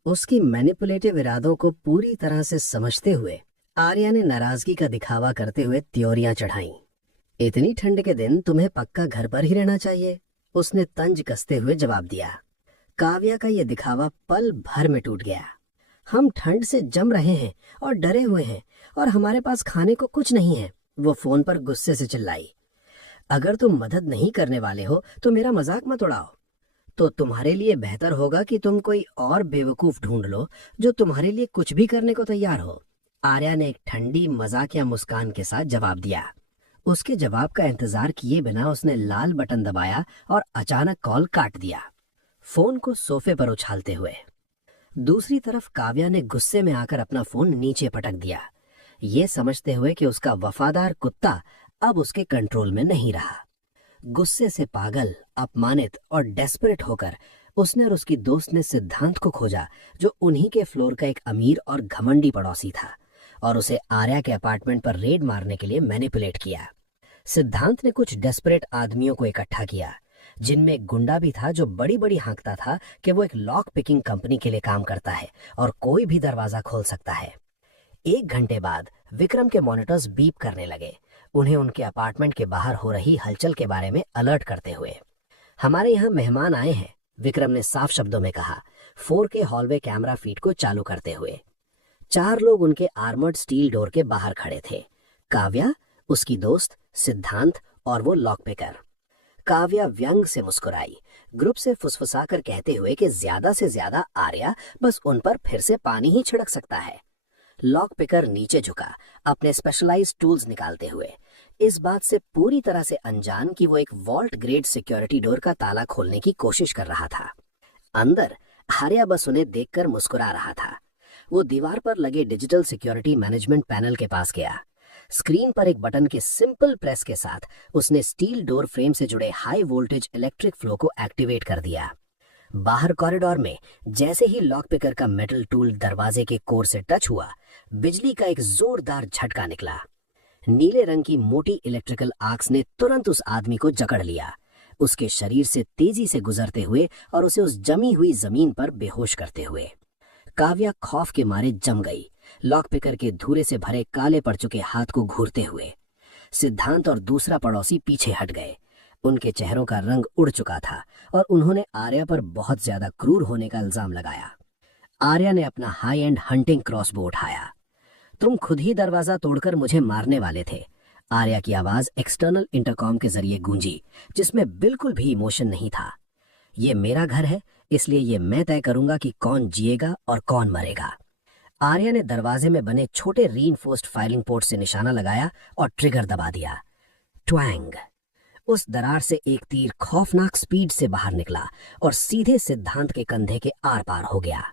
उसकी मैनिपुलेटिव इरादों को पूरी तरह से समझते हुए आर्या ने नाराजगी का दिखावा करते हुए त्योरियां चढ़ाईं। इतनी ठंड के दिन तुम्हें पक्का घर पर ही रहना चाहिए, उसने तंज कसते हुए जवाब दिया। काव्या का यह दिखावा पल भर में टूट गया। हम ठंड से जम रहे हैं और डरे हुए हैं और हमारे पास खाने को कुछ नहीं है, वो फोन पर गुस्से से चिल्लाई। अगर तुम मदद नहीं करने वाले हो तो मेरा मजाक मत उड़ाओ। तो तुम्हारे लिए बेहतर होगा कि तुम कोई और बेवकूफ ढूंढ लो जो तुम्हारे लिए कुछ भी करने को तैयार हो, आर्या ने एक ठंडी मजाकिया मुस्कान के साथ जवाब दिया। उसके जवाब का इंतजार किए बिना उसने लाल बटन दबाया और अचानक कॉल काट दिया, फोन को सोफे पर उछालते हुए। दूसरी तरफ काव्या ने गुस्से में आकर अपना फोन नीचे पटक दिया, ये समझते हुए कि उसका वफादार कुत्ता अब उसके कंट्रोल में नहीं रहा। गुस्से से पागल, अपमानित और डेस्परेट होकर उसने और उसकी दोस्त ने सिद्धांत को खोजा, जो उन्हीं के फ्लोर का एक अमीर और घमंडी पड़ोसी था, और उसे आर्या के अपार्टमेंट पर रेड मारने के लिए मैनिपुलेट किया। सिद्धांत ने कुछ डेस्परेट आदमियों को इकट्ठा किया, जिनमें एक गुंडा भी था जो बड़ी बड़ी हाँकता था कि वो एक लॉक पिकिंग कंपनी के लिए काम करता है और कोई भी दरवाजा खोल सकता है। 1 घंटे बाद विक्रम के मॉनिटर्स बीप करने लगे, उन्हें उनके अपार्टमेंट के बाहर हो रही हलचल के बारे में अलर्ट करते हुए। हमारे यहाँ मेहमान आए हैं, विक्रम ने साफ शब्दों में कहा, 4K हॉलवे कैमरा फीड को चालू करते हुए। 4 लोग उनके आर्मर्ड स्टील डोर के बाहर खड़े थे, काव्या, उसकी दोस्त, सिद्धांत और वो लॉक पिकर। काव्या व्यंग से मुस्कुराई, ग्रुप से फुसफुसाकर कहते हुए कि ज्यादा से ज्यादा आर्या बस उन पर फिर से पानी ही छिड़क सकता है। लॉक पिकर नीचे झुका, अपने स्पेशलाइज्ड टूल्स निकालते हुए, इस बात से पूरी तरह से अनजान कि वो एक वॉल्ट ग्रेड सिक्योरिटी डोर का ताला खोलने की कोशिश कर रहा था। अंदर आर्या बस उन्हें देखकर मुस्कुरा रहा था। वो दीवार पर लगे डिजिटल सिक्योरिटी मैनेजमेंट पैनल के पास गया। स्क्रीन पर एक बटन के सिंपल प्रेस के साथ उसने स्टील डोर फ्रेम से जुड़े हाई वोल्टेज इलेक्ट्रिक फ्लो को एक्टिवेट कर दिया। बाहर कॉरिडोर में जैसे ही लॉक पिकर का मेटल टूल दरवाजे के कोर से टच हुआ, बिजली का एक जोरदार झटका निकला। नीले रंग की मोटी इलेक्ट्रिकल आर्क्स ने तुरंत उस आदमी को जकड़ लिया, उसके शरीर से तेजी से गुजरते हुए और उसे उस जमी हुई जमीन पर बेहोश करते हुए। काव्या खौफ के मारे जम गई, लॉक पिकर के धूरे से भरे काले पड़ चुके हाथ को घूरते हुए। सिद्धांत और दूसरा पड़ोसी पीछे हट गए, उनके चेहरों का रंग उड़ चुका था और उन्होंने आर्या पर बहुत ज्यादा क्रूर होने का इल्जाम लगाया। आर्या ने अपना हाई एंड हंटिंग क्रॉसबो उठाया। तुम खुद ही दरवाजा तोड़कर मुझे मारने वाले थे, आर्या की आवाज एक्सटर्नल इंटरकॉम के जरिए गूंजी, जिसमें बिल्कुल भी इमोशन नहीं था। ये मेरा घर है, इसलिए ये मैं तय करूंगा कि कौन जिएगा और कौन मरेगा। आर्या ने दरवाजे में बने छोटे रीइंफोर्स्ड फायरिंग पोर्ट से निशाना लगाया और ट्रिगर दबा दिया। ट्वैंग! उस दरार से एक तीर खौफनाक स्पीड से बाहर निकला और सीधे सिद्धांत के कंधे के आर पार हो गया।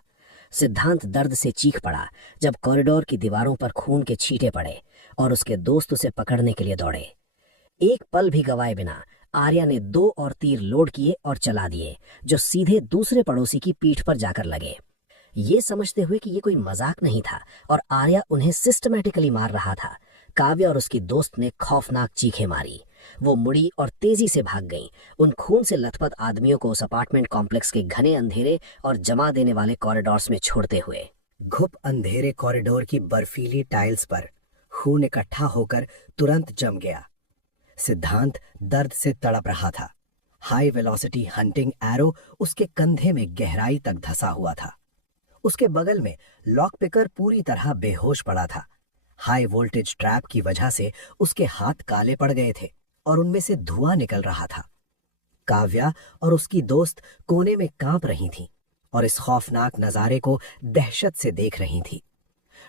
सिद्धांत दर्द से चीख पड़ा जब कॉरिडोर की दीवारों पर खून के छींटे पड़े और उसके दोस्त उसे पकड़ने के लिए दौड़े। एक पल भी गवाए बिना आर्या ने 2 और तीर लोड किए और चला दिए, जो सीधे दूसरे पड़ोसी की पीठ पर जाकर लगे। ये समझते हुए कि ये कोई मजाक नहीं था और आर्या उन्हें सिस्टमैटिकली मार रहा था, काव्या और उसकी दोस्त ने खौफनाक चीखें मारी। वो मुड़ी और तेजी से भाग गईं, उन खून से लथपथ आदमियों को उस अपार्टमेंट कॉम्प्लेक्स के घने अंधेरे और जमा देने वाले कॉरिडोर्स में छोड़ते हुए। घुप अंधेरे कॉरिडोर की बर्फीली टाइल्स पर खून इकट्ठा होकर तुरंत जम गया। सिद्धांत दर्द से तड़प रहा था। हाई वेलोसिटी हंटिंग एरो उसके कंधे में गहराई तक धंसा हुआ था। उसके बगल में लॉक पिकर पूरी तरह बेहोश पड़ा था। हाई वोल्टेज ट्रैप की वजह से उसके हाथ काले पड़ गए थे और उनमें से धुआं निकल रहा था। काव्या और उसकी दोस्त कोने में कांप रही थीं और इस खौफनाक नजारे को दहशत से देख रही थी।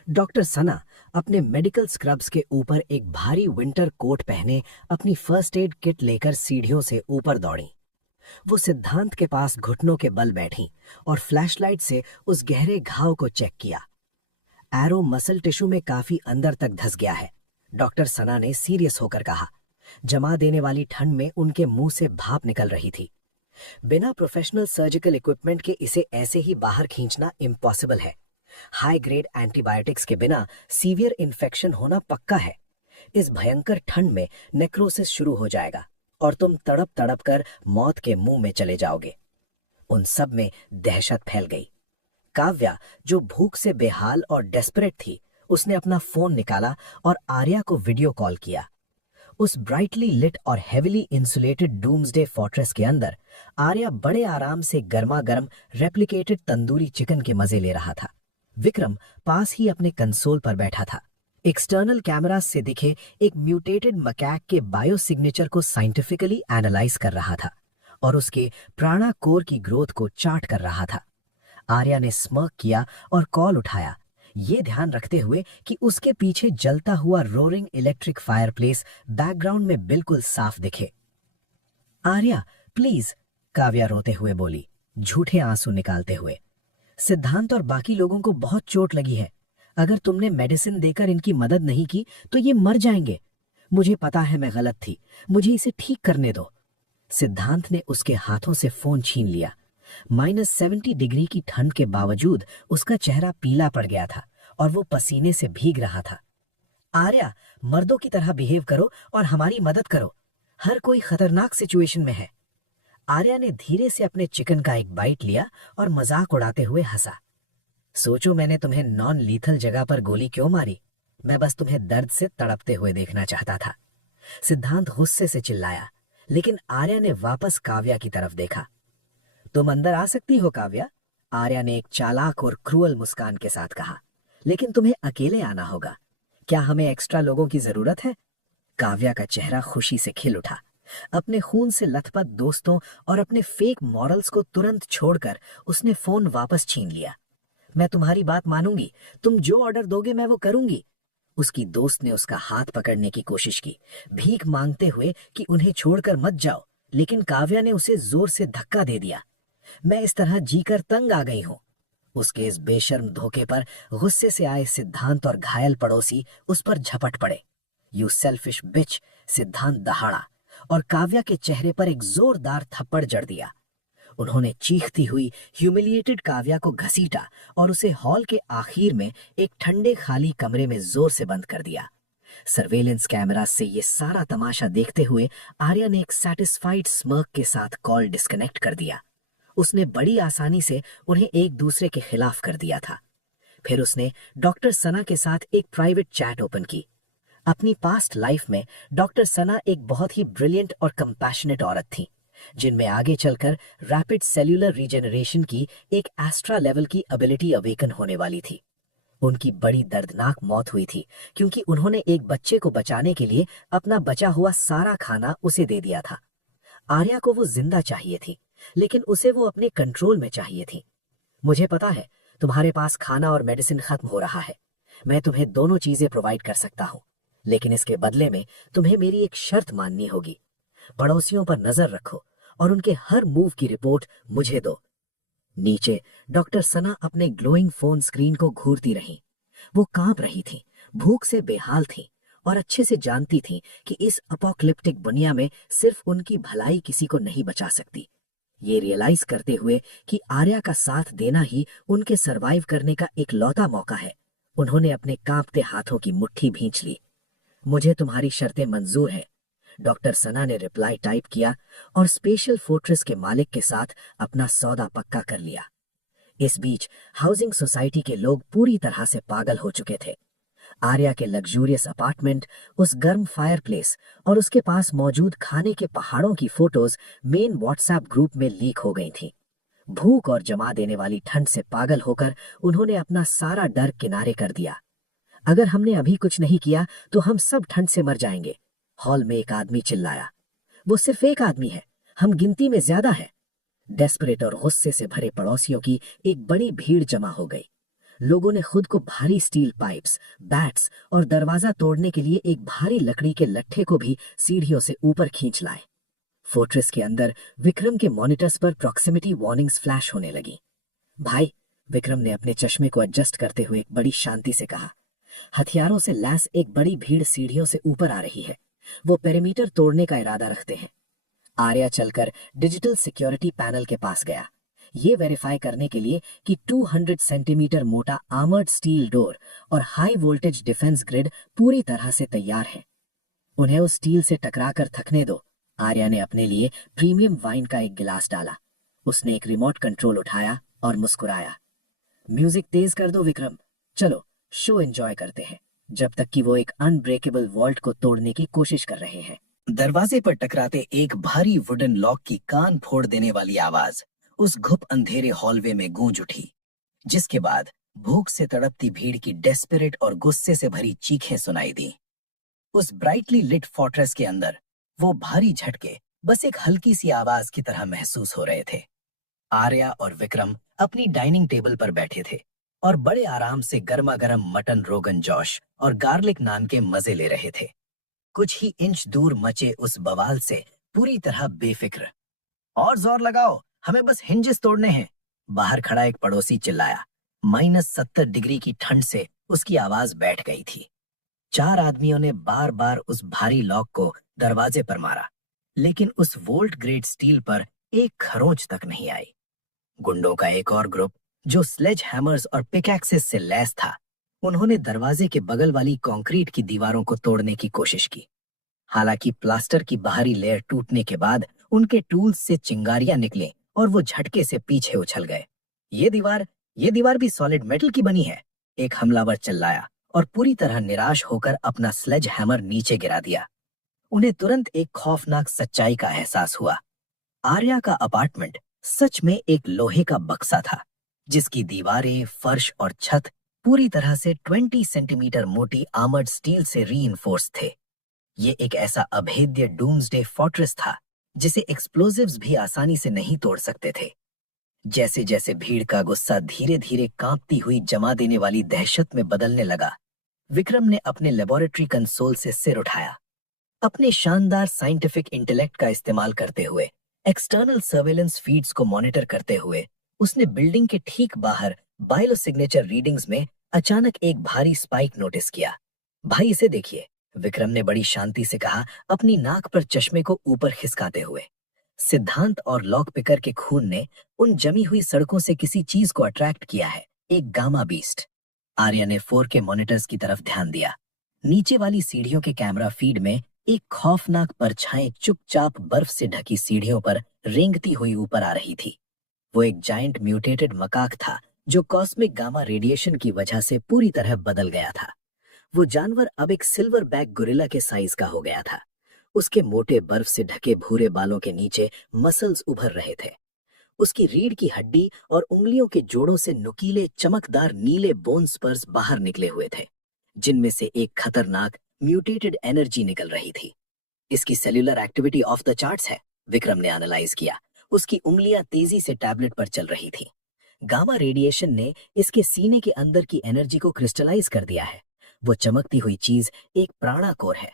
डॉक्टर सना अपने मेडिकल स्क्रब्स के ऊपर एक भारी विंटर कोट पहने अपनी फर्स्ट एड किट लेकर सीढ़ियों से ऊपर दौड़ी। वो सिद्धांत के पास घुटनों के बल बैठी और फ्लैशलाइट से उस गहरे घाव को चेक किया। एरो मसल टिश्यू में काफी अंदर तक धंस गया है, डॉक्टर सना ने सीरियस होकर कहा। जमा देने वाली ठंड में उनके मुंह से भाप निकल रही थी। बिना प्रोफेशनल सर्जिकल इक्विपमेंट के इसे ऐसे ही बाहर खींचना इम्पॉसिबल है। हाई ग्रेड एंटीबायोटिक्स के बिना सीवियर इन्फेक्शन होना पक्का है। इस भयंकर ठंड में नेक्रोसिस शुरू हो जाएगा और तुम तड़प तड़प कर मौत के मुंह में चले जाओगे। उन सब में दहशत फैल गई। काव्या, जो भूख से बेहाल और डेस्परेट थी, उसने अपना फोन निकाला और आर्या को वीडियो कॉल किया। उस ब्राइटली लिट और हेविली इंसुलेटेड डूम्सडे फोर्ट्रेस के अंदर आर्या बड़े आराम से गर्मा गर्म रेप्लिकेटेड तंदूरी चिकन के मजे ले रहा था। विक्रम पास ही अपने कंसोल पर बैठा था। एक्सटर्नल कैमरा से दिखे एक म्यूटेटेड मकैक के बायो सिग्नेचर को साइंटिफिकली एनालाइज कर रहा था और उसके प्राणा कोर की ग्रोथ को चार्ट कर रहा था। आर्या ने स्मर्क किया और कॉल उठाया, ये ध्यान रखते हुए कि उसके पीछे जलता हुआ रोरिंग इलेक्ट्रिक फायरप्लेस बैकग्राउंड में बिल्कुल साफ दिखे। आर्या प्लीज, काव्या रोते हुए बोली, झूठे आंसू निकालते हुए। सिद्धांत और बाकी लोगों को बहुत चोट लगी है। अगर तुमने मेडिसिन देकर इनकी मदद नहीं की तो ये मर जाएंगे। मुझे पता है मैं गलत थी, मुझे इसे ठीक करने दो। सिद्धांत ने उसके हाथों से फोन छीन लिया। -70 डिग्री की ठंड के बावजूद उसका चेहरा पीला पड़ गया था और वो पसीने से भीग रहा था। आर्या, मर्दों की तरह बिहेव करो और हमारी मदद करो। हर कोई खतरनाक सिचुएशन में है। आर्या ने धीरे से अपने चिकन का एक बाइट लिया और मजाक उड़ाते हुए हंसा। सोचो मैंने तुम्हें नॉन लीथल जगह पर गोली क्यों मारी? मैं बस तुम्हें दर्द से तड़पते हुए देखना चाहता था। सिद्धांत गुस्से से चिल्लाया, लेकिन आर्या ने वापस काव्या की तरफ देखा। तुम अंदर आ सकती हो काव्या, आर्या ने एक चालाक और क्रूअल मुस्कान के साथ कहा, लेकिन तुम्हें अकेले आना होगा। क्या हमें एक्स्ट्रा लोगों की जरूरत है? काव्या का चेहरा खुशी से खिल उठा। अपने खून से लथपथ दोस्तों और अपने फेक मॉरल्स को तुरंत छोड़कर उसने फोन वापस छीन लिया। मैं तुम्हारी बात मानूंगी, तुम जो ऑर्डर दोगे मैं वो करूंगी। उसकी दोस्त ने उसका हाथ पकड़ने की कोशिश की, भीख मांगते हुए कि उन्हें छोड़कर मत जाओ, लेकिन काव्या ने उसे जोर से धक्का दे दिया। मैं इस तरह जीकर तंग आ गई हूं। उसके इस बेशर्म धोखे पर गुस्से से आए सिद्धांत और घायल पड़ोसी उस पर झपट पड़े। यू सेल्फिश बिच, सिद्धांत दहाड़ा और काव्या के चेहरे पर एक जोरदार थप्पड़ जड़ दिया। उन्होंने चीखती हुई ह्यूमिलिएटेड काव्या को घसीटा और उसे हॉल के आखिर में एक ठंडे खाली कमरे में जोर से बंद कर दिया। सर्वेलेंस कैमरा से ये सारा तमाशा देखते हुए आर्या ने एक सैटिस्फाइड स्मर्क के साथ कॉल डिस्कनेक्ट कर दिया। उसने बड़ी आसानी से उन्हें एक दूसरे के खिलाफ कर दिया था। फिर उसने डॉक्टर सना के साथ एक प्राइवेट चैट ओपन की। अपनी पास्ट लाइफ में डॉक्टर सना एक बहुत ही ब्रिलियंट और कंपैशनेट औरत थी, जिनमें आगे चलकर रैपिड सेल्यूलर रीजेनरेशन की एक एस्ट्रा लेवल की एबिलिटी अवेकन होने वाली थी। उनकी बड़ी दर्दनाक मौत हुई थी क्योंकि उन्होंने एक बच्चे को बचाने के लिए अपना बचा हुआ सारा खाना उसे दे दिया था। आर्या को वो जिंदा चाहिए थी, लेकिन उसे वो अपने कंट्रोल में चाहिए थी। मुझे पता है तुम्हारे पास खाना और मेडिसिन खत्म हो रहा है। मैं तुम्हें दोनों चीजें प्रोवाइड कर सकता हूँ, लेकिन इसके बदले में तुम्हें मेरी एक शर्त माननी होगी। पड़ोसियों पर नजर रखो और उनके हर मूव की रिपोर्ट मुझे दो। नीचे डॉक्टर सना अपने ग्लोइंग फोन स्क्रीन को घूरती रही। वो कांप रही थी, भूख से बेहाल थी और अच्छे से जानती थी कि इस अपोकलिप्टिक दुनिया में सिर्फ उनकी भलाई किसी को नहीं बचा सकती। ये रियलाइज करते हुए कि आर्या का साथ देना ही उनके सरवाइव करने का एक लौता मौका है, उन्होंने अपने कांपते हाथों की मुट्ठी भींच ली। मुझे तुम्हारी शर्तें मंजूर हैं, डॉक्टर सना ने रिप्लाई टाइप किया और स्पेशल फोर्ट्रेस के मालिक के साथ अपना सौदा पक्का कर लिया। इस बीच हाउसिंग सोसाइटी के लोग पूरी तरह से पागल हो चुके थे। आर्या के लग्जूरियस अपार्टमेंट, उस गर्म फायरप्लेस और उसके पास मौजूद खाने के पहाड़ों की फोटोज मेन व्हाट्सएप ग्रुप में लीक हो गई थीं। भूख और जमा देने वाली ठंड से पागल होकर उन्होंने अपना सारा डर किनारे कर दिया। अगर हमने अभी कुछ नहीं किया तो हम सब ठंड से मर जाएंगे, हॉल में एक आदमी चिल्लाया। वो सिर्फ एक आदमी है, हम गिनती में ज्यादा है। डेस्परेट और गुस्से से भरे पड़ोसियों की एक बड़ी भीड़ जमा हो गई। लोगों ने खुद को भारी स्टील पाइप्स, बैट्स और दरवाजा तोड़ने के लिए एक भारी लकड़ी के लट्ठे को भी सीढ़ियों से ऊपर खींच लाए। फोर्ट्रेस के अंदर विक्रम के मॉनिटर्स पर प्रॉक्सिमिटी वार्निंग्स फ्लैश होने लगी। भाई, विक्रम ने अपने चश्मे को एडजस्ट करते हुए बड़ी शांति से कहा। हथियारों से लैस एक बड़ी भीड़ सीढ़ियों से ऊपर आ रही है। वो पेरीमीटर तोड़ने का इरादा रखते हैं। आर्या चलकर डिजिटल सिक्योरिटी पैनल के पास गया, ये वेरीफाई करने के लिए कि 200 सेंटीमीटर मोटा आर्मर्ड स्टील डोर और हाई वोल्टेज डिफेंस ग्रिड पूरी तरह से तैयार है। उन्हें उस स्टील से टकराकर थकने दो। आर्या ने अपने लिए प्रीमियम वाइन का एक गिलास डाला। उसने एक रिमोट कंट्रोल उठाया और मुस्कुराया। म्यूजिक तेज कर दो विक्रम, चलो शो एंजॉय करते हैं, जब तक कि वो एक अनब्रेकेबल वॉल्ट को तोड़ने की कोशिश कर रहे हैं। दरवाजे पर टकराते एक भारी वुडन लॉक की कान फोड़ देने वाली आवाज उस घुप अंधेरे हॉलवे में गूंज उठी, जिसके बाद भूख से तड़पती भीड़ की डेस्परेट और गुस्से से भरी चीखें सुनाई दी। उस ब्राइटली लिट फोर्ट्रेस के अंदर वो भारी झटके बस एक हल्की सी आवाज की तरह महसूस हो रहे थे। आर्या और विक्रम अपनी डाइनिंग टेबल पर बैठे थे और बड़े आराम से गर्मा गर्म मटन रोगन जोश और गार्लिक नान के मजे ले रहे थे, कुछ ही इंच दूर मचे उस बवाल से पूरी तरह बेफिक्र। और जोर लगाओ, हमें बस हिंजेस तोड़ने हैं, बाहर खड़ा एक पड़ोसी चिल्लाया। -70 डिग्री की ठंड से उसकी आवाज बैठ गई थी। 4 आदमियों ने बार बार उस भारी लॉक को दरवाजे पर मारा, लेकिन उस वोल्ट ग्रेड स्टील पर एक खरोंच तक नहीं आई। गुंडों का एक और ग्रुप, जो स्लेज हैमर्स और पिकैक्सेस से लैस था, उन्होंने दरवाजे के बगल वाली कंक्रीट की दीवारों को तोड़ने की कोशिश की। हालांकि प्लास्टर की बाहरी लेयर टूटने के बाद उनके टूल्स से चिंगारियां निकले और वो झटके से पीछे उछल गए। ये दीवार भी सॉलिड मेटल की बनी है, एक हमलावर चिल्लाया और पूरी तरह निराश होकर अपना स्लेज हैमर नीचे गिरा दिया। उन्हें तुरंत एक खौफनाक सच्चाई का एहसास हुआ। आर्या का अपार्टमेंट सच में एक लोहे का बक्सा था, जिसकी दीवारें, फर्श और छत पूरी तरह से 20 सेंटीमीटर मोटी आर्मर्ड स्टील से रीइंफोर्स थे। ये एक ऐसा अभेद्य डूम्सडे फोर्ट्रेस था जिसे एक्सप्लोजिव्स भी आसानी से नहीं तोड़ सकते थे। जैसे जैसे भीड़ का गुस्सा धीरे धीरे कांपती हुई जमा देने वाली दहशत में बदलने लगा, विक्रम ने अपने लेबोरेटरी कंसोल से सिर उठाया। अपने शानदार साइंटिफिक इंटेलेक्ट का इस्तेमाल करते हुए, एक्सटर्नल सर्वेलेंस फीड्स को मॉनिटर करते हुए, उसने बिल्डिंग के ठीक बाहर बायो सिग्नेचर रीडिंग्स में अचानक एक भारी स्पाइक नोटिस किया। भाई इसे देखिए, विक्रम ने बड़ी शांति से कहा, अपनी नाक पर चश्मे को ऊपर खिसकाते हुए। सिद्धांत और लॉक पिकर के खून ने उन जमी हुई सड़कों से किसी चीज को अट्रैक्ट किया है, एक गामा बीस्ट। आर्या ने 4K मॉनिटर्स की तरफ ध्यान दिया। नीचे वाली सीढ़ियों के कैमरा फीड में एक खौफनाक परछाई चुपचाप बर्फ से ढकी सीढ़ियों पर रेंगती हुई ऊपर आ रही थी। वो एक जायंट म्यूटेटेड मकाक था जो कॉस्मिक गामा रेडिएशन की वजह से पूरी तरह बदल गया था। वो जानवर अब एक सिल्वर बैक गोरिल्ला के साइज का हो गया था। उसके मोटे बर्फ से ढके भूरे बालों के नीचे मसल्स उभर रहे थे। उसकी रीढ़ की हड्डी और उंगलियों के जोड़ों से नुकीले चमकदार नीले बोन स्पर्स बाहर निकले हुए थे, जिनमें से एक खतरनाक म्यूटेटेड एनर्जी निकल रही थी। इसकी cellular activity of the charts है, विक्रम ने एनालाइज किया। उसकी उंगलियां तेजी से टैबलेट पर चल रही थी। गामा रेडिएशन ने इसके सीने के अंदर की एनर्जी को क्रिस्टलाइज कर दिया है। वो चमकती हुई चीज एक प्राणा कोर है।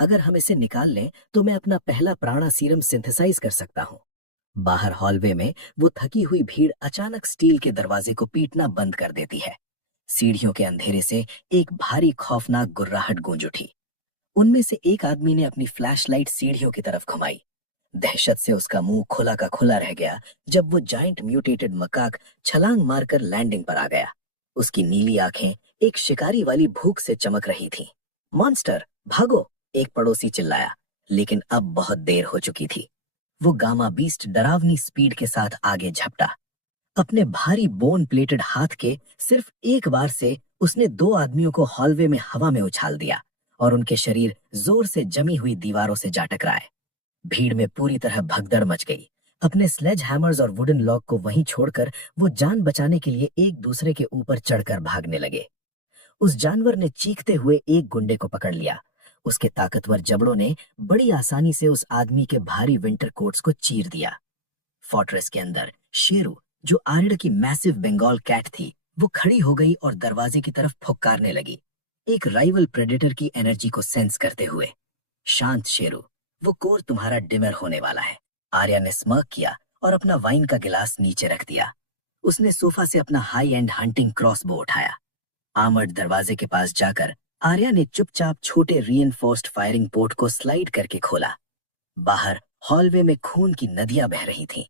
अगर हम इसे निकाल लें तो मैं अपना पहला प्राणा सीरम सिंथेसाइज कर सकता हूँ। बाहर हॉलवे में वो थकी हुई भीड़ अचानक स्टील के दरवाजे को पीटना बंद कर देती है। सीढ़ियों के अंधेरे से एक भारी खौफनाक गुर्राहट गूंज उठी। उनमें से एक आदमी ने अपनी फ्लैशलाइट सीढ़ियों की तरफ घुमाई। दहशत से उसका मुंह खुला का खुला रह गया जब वो जायंट म्यूटेटेड मकाक छलांग मारकर लैंडिंग पर आ गया। उसकी नीली आंखें एक शिकारी वाली भूख से चमक रही थीं। मॉन्स्टर, भागो! एक पड़ोसी चिल्लाया, लेकिन अब बहुत देर हो चुकी थी। वो गामा बीस्ट डरावनी स्पीड के साथ आगे झपटा। अपने भारी बोन प्लेटेड हाथ के सिर्फ एक बार से उसने 2 आदमियों को हॉलवे में हवा में उछाल दिया और उनके शरीर जोर से जमी हुई दीवारों से जा टकराए। भीड़ में पूरी तरह भगदड़ मच गई। अपने स्लेज हैमर्स और वुडन लॉक को वहीं छोड़कर वो जान बचाने के लिए एक दूसरे के ऊपर चढ़कर भागने लगे। उस जानवर ने चीखते हुए एक गुंडे को पकड़ लिया। उसके ताकतवर जबड़ों ने बड़ी आसानी से उस आदमी के भारी विंटर कोट्स को चीर दिया। फोर्ट्रेस के अंदर शेरू, जो आरिड की मैसिव बंगाल कैट थी, वो खड़ी हो गई और दरवाजे की तरफ फुक्कारने लगी, एक राइवल प्रेडेटर की एनर्जी को सेंस करते हुए। शांत शेरू, वो कोर तुम्हारा डिनर होने वाला है। आर्या ने स्मर्क किया और अपना वाइन का गिलास नीचे रख दिया। उसने सोफा से अपना हाई एंड हंटिंग क्रॉसबो उठाया। आर्मर्ड दरवाजे के पास जाकर आर्या ने चुपचाप छोटे रीइंफोर्स्ड फायरिंग पोर्ट को स्लाइड करके खोला। बाहर हॉलवे में खून की नदियां बह रही थीं।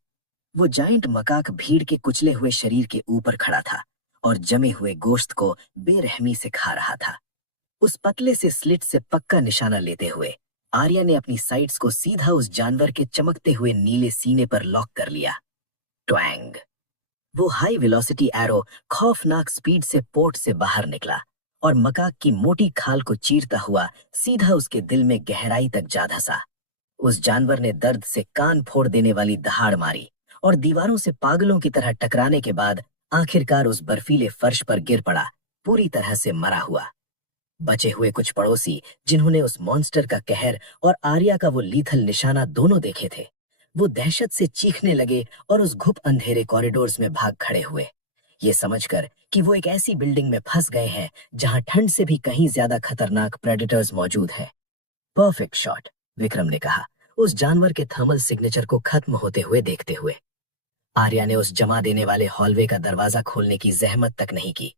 वो जाइंट मकाक भीड़ के कुचले हुए शरीर के ऊपर खड़ा था और जमे हुए गोश्त को बेरहमी से खा रहा था। उस पतले से स्लिट से पक्का निशाना लेते हुए आर्या ने अपनी साइट्स को सीधा उस जानवर के चमकते हुए नीले सीने पर लॉक कर लिया। ट्वैंग! वो हाई वेलोसिटी एरो खौफनाक स्पीड से पोर्ट से बाहर निकला और मकाक की मोटी खाल को चीरता हुआ सीधा उसके दिल में गहराई तक जा धंसा। उस जानवर ने दर्द से कान फोड़ देने वाली दहाड़ मारी और दीवारों से पागलों की तरह टकराने के बाद आखिरकार उस बर्फीले फर्श पर गिर पड़ा, पूरी तरह से मरा हुआ। बचे हुए कुछ पड़ोसी, जिन्होंने उस मॉन्स्टर का कहर और आर्या का वो लीथल निशाना दोनों देखे थे, वो दहशत से चीखने लगे और उस घुप अंधेरे कॉरिडोर्स में भाग खड़े हुए, ये समझकर कि वो एक ऐसी बिल्डिंग में फंस गए हैं जहां ठंड से भी कहीं ज्यादा खतरनाक प्रेडेटर्स मौजूद हैं। परफेक्ट शॉट, विक्रम ने कहा, उस जानवर के थर्मल सिग्नेचर को खत्म होते हुए देखते हुए। आर्या ने उस जमा देने वाले हॉलवे का दरवाजा खोलने की जहमत तक नहीं की।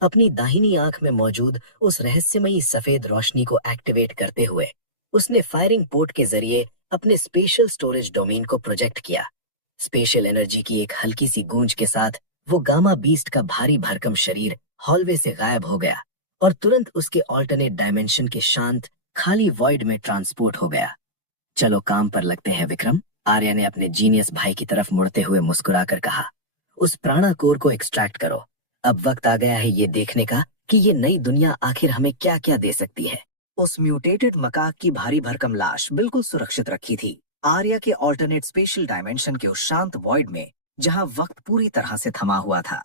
अपनी दाहिनी आंख में मौजूद उस रहस्यमयी सफेद रोशनी को एक्टिवेट करते हुए उसने फायरिंग पोर्ट के जरिए अपने स्पेशल स्टोरेज डोमेन को प्रोजेक्ट किया। स्पेशल एनर्जी की एक हल्की सी गूंज के साथ वो गामा बीस्ट का भारी भरकम शरीर हॉलवे से गायब हो गया और तुरंत उसके ऑल्टरनेट डायमेंशन के शांत खाली वॉइड में ट्रांसपोर्ट हो गया। चलो काम पर लगते हैं विक्रम, आर्या ने अपने जीनियस भाई की तरफ मुड़ते हुए मुस्कुराकर कहा। उस प्राणा कोर को एक्सट्रैक्ट करो। अब वक्त आ गया है ये देखने का कि ये नई दुनिया आखिर हमें क्या क्या दे सकती है। उस म्यूटेटेड मकाक की भारी भरकम लाश बिल्कुल सुरक्षित रखी थी आर्या के ऑल्टरनेट स्पेशल डायमेंशन के उस शांत वॉइड में, जहां वक्त पूरी तरह से थमा हुआ था।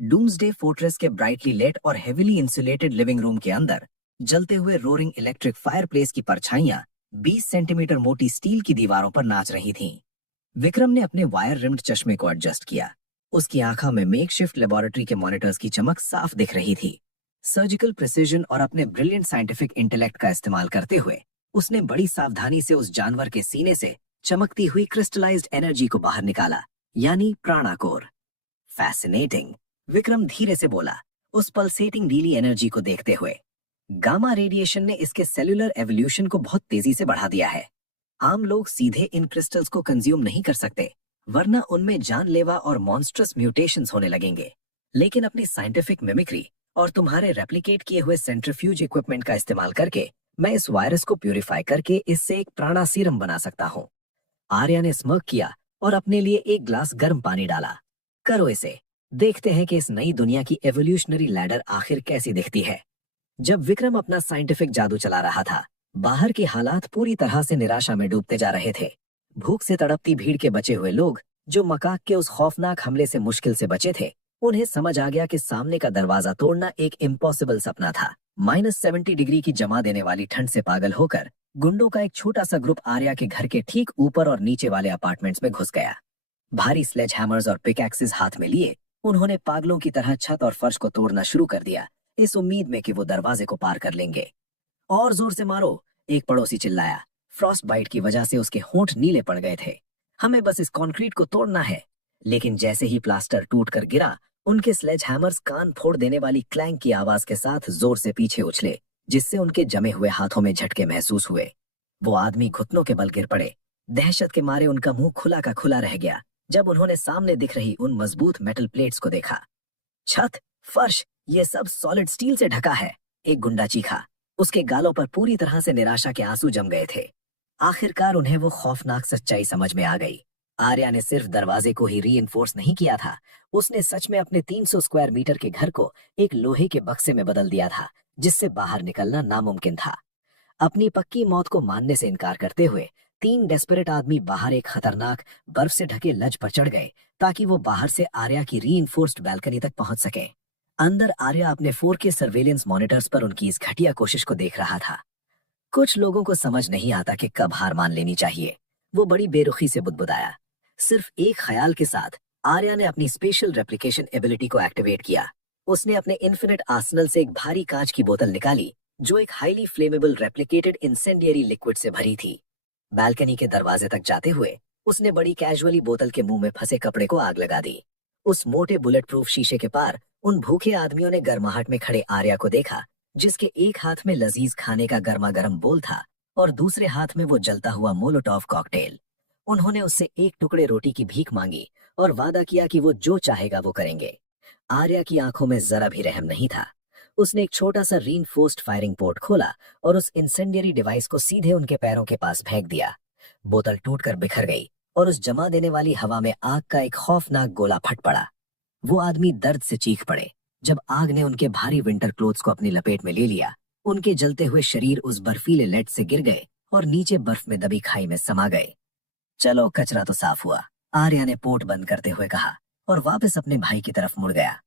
डूम्सडे फोर्ट्रेस के ब्राइटली लेट और हेविली इंसुलेटेड लिविंग रूम के अंदर जलते हुए रोरिंग इलेक्ट्रिक फायरप्लेस की परछाइयां 20 सेंटीमीटर मोटी स्टील की दीवारों पर नाच रही थीं। विक्रम ने अपने वायर रिम्ड चश्मे को एडजस्ट किया। उसकी आंखों में मेकशिफ्ट लेबोरेटरी के मॉनिटर्स की चमक साफ दिख रही थी। सर्जिकल प्रिसीजन और अपने ब्रिलियंट साइंटिफिक इंटेलेक्ट का इस्तेमाल करते हुए उसने बड़ी सावधानी से उस जानवर के सीने से चमकती हुई क्रिस्टलाइज्ड एनर्जी को बाहर निकाला, यानी प्राणाकोर। फैसिनेटिंग, विक्रम धीरे से बोला, उस पल्सेटिंग नीली एनर्जी को देखते हुए। गामा रेडिएशन ने इसके सेल्यूलर एवोल्यूशन को बहुत तेजी से बढ़ा दिया है। आम लोग सीधे इन क्रिस्टल्स को कंज्यूम नहीं कर सकते, वरना उनमें जानलेवा और मॉन्स्ट्रस म्यूटेशंस होने लगेंगे। लेकिन अपनी साइंटिफिक मिमिक्री और तुम्हारे रेप्लिकेट किए हुए सेंट्रीफ्यूज इक्विपमेंट का इस्तेमाल करके मैं इस वायरस को प्यूरिफाई करके इससे एक प्राणा सीरम बना सकता हूँ। आर्या ने स्मर्क किया और अपने लिए एक ग्लास गर्म पानी डाला। करो इसे, देखते हैं कि इस नई दुनिया की एवोल्यूशनरी लैडर आखिर कैसी दिखती है। जब विक्रम अपना साइंटिफिक जादू चला रहा था, बाहर के हालात पूरी तरह से निराशा में डूबते जा रहे थे। भूख से तड़पती भीड़ के बचे हुए लोग, जो मकाक के उस खौफनाक हमले से मुश्किल से बचे थे, उन्हें समझ आ गया कि सामने का दरवाजा तोड़ना एक इम्पॉसिबल सपना था। -70 डिग्री की जमा देने वाली ठंड से पागल होकर गुंडों का एक छोटा सा ग्रुप आर्या के घर के ठीक ऊपर और नीचे वाले अपार्टमेंट्स में घुस गया। भारी स्लेज हैमर्स और पिकैक्सेस हाथ में लिए उन्होंने पागलों की तरह छत और फर्श को तोड़ना शुरू कर दिया, इस उम्मीद में कि वो दरवाजे को पार कर लेंगे। और जोर से मारो, एक पड़ोसी चिल्लाया। फ्रॉस्ट बाइट की वजह से उसके होंठ नीले पड़ गए थे। हमें बस इस कंक्रीट को तोड़ना है। लेकिन जैसे ही प्लास्टर टूट कर गिरा, उनके स्लेज हैमर्स कान फोड़ देने वाली क्लैंक की आवाज के साथ जोर से पीछे उछले, जिससे उनके जमे हुए हाथों में झटके महसूस हुए। वो आदमी घुटनों के बल गिर पड़े। दहशत के मारे उनका मुंह खुला का खुला रह गया जब उन्होंने सामने दिख रही उन मजबूत मेटल प्लेट्स को देखा। छत, फर्श, ये सब सॉलिड स्टील से ढका है, एक गुंडा चीखा। उसके गालों पर पूरी तरह से निराशा के आंसू जम गए थे। आखिरकार उन्हें वो खौफनाक सच्चाई समझ में आ गई। आर्या ने सिर्फ दरवाजे को ही रीइंफोर्स नहीं किया था, उसने सच में अपने 300 स्क्वायर मीटर के घर को एक लोहे के बक्से में बदल दिया था, जिससे बाहर निकलना नामुमकिन था। अपनी पक्की मौत को मानने से इनकार करते हुए 3 डेस्परेट आदमी बाहर एक खतरनाक बर्फ से ढके लज पर चढ़ गए ताकि वो बाहर से आर्या की रीइंफोर्स्ड बैल्कनी तक पहुंच सके। अंदर आर्या अपने 4K सर्वेलेंस मॉनिटर्स पर उनकी इस घटिया कोशिश को देख रहा था। कुछ लोगों को समझ नहीं आता कि कब हार मान लेनी चाहिए। वो बड़ी बेरुखी से बुदबुदाया। सिर्फ एक ख्याल के साथ आर्या ने अपनी स्पेशल रेप्लिकेशन एबिलिटी को एक्टिवेट किया। उसने अपने इन्फिनिट आर्सेनल से एक भारी कांच की बोतल निकाली जो एक highly flammable replicated incendiary liquid से भरी थी। बालकनी के दरवाजे तक जाते हुए उसने बड़ी कैजुअली बोतल के मुंह में फंसे कपड़े को आग लगा दी। उस मोटे बुलेट प्रूफ शीशे के पार उन भूखे आदमियों ने गर्माहट में खड़े आर्या को देखा, जिसके एक हाथ में लजीज खाने का गर्मा गर्म बोल था और दूसरे हाथ में वो जलता हुआ मोलोटोव कॉकटेल। उन्होंने उससे एक टुकड़े रोटी की भीख मांगी और वादा किया कि वो जो चाहेगा वो करेंगे। आर्या की आंखों में जरा भी रहम नहीं था। उसने एक छोटा सा रीइंफोर्स्ड फायरिंग पोर्ट खोला और उस इंसेंडियरी डिवाइस को सीधे उनके पैरों के पास फेंक दिया। बोतल टूटकर बिखर गई और उस जमा देने वाली हवा में आग का एक खौफनाक गोला फट पड़ा। वो आदमी दर्द से चीख पड़े जब आग ने उनके भारी विंटर क्लोथ्स को अपनी लपेट में ले लिया। उनके जलते हुए शरीर उस बर्फीले लेड से गिर गए और नीचे बर्फ में दबी खाई में समा गए। चलो, कचरा तो साफ हुआ, आर्या ने पोर्ट बंद करते हुए कहा और वापस अपने भाई की तरफ मुड़ गया।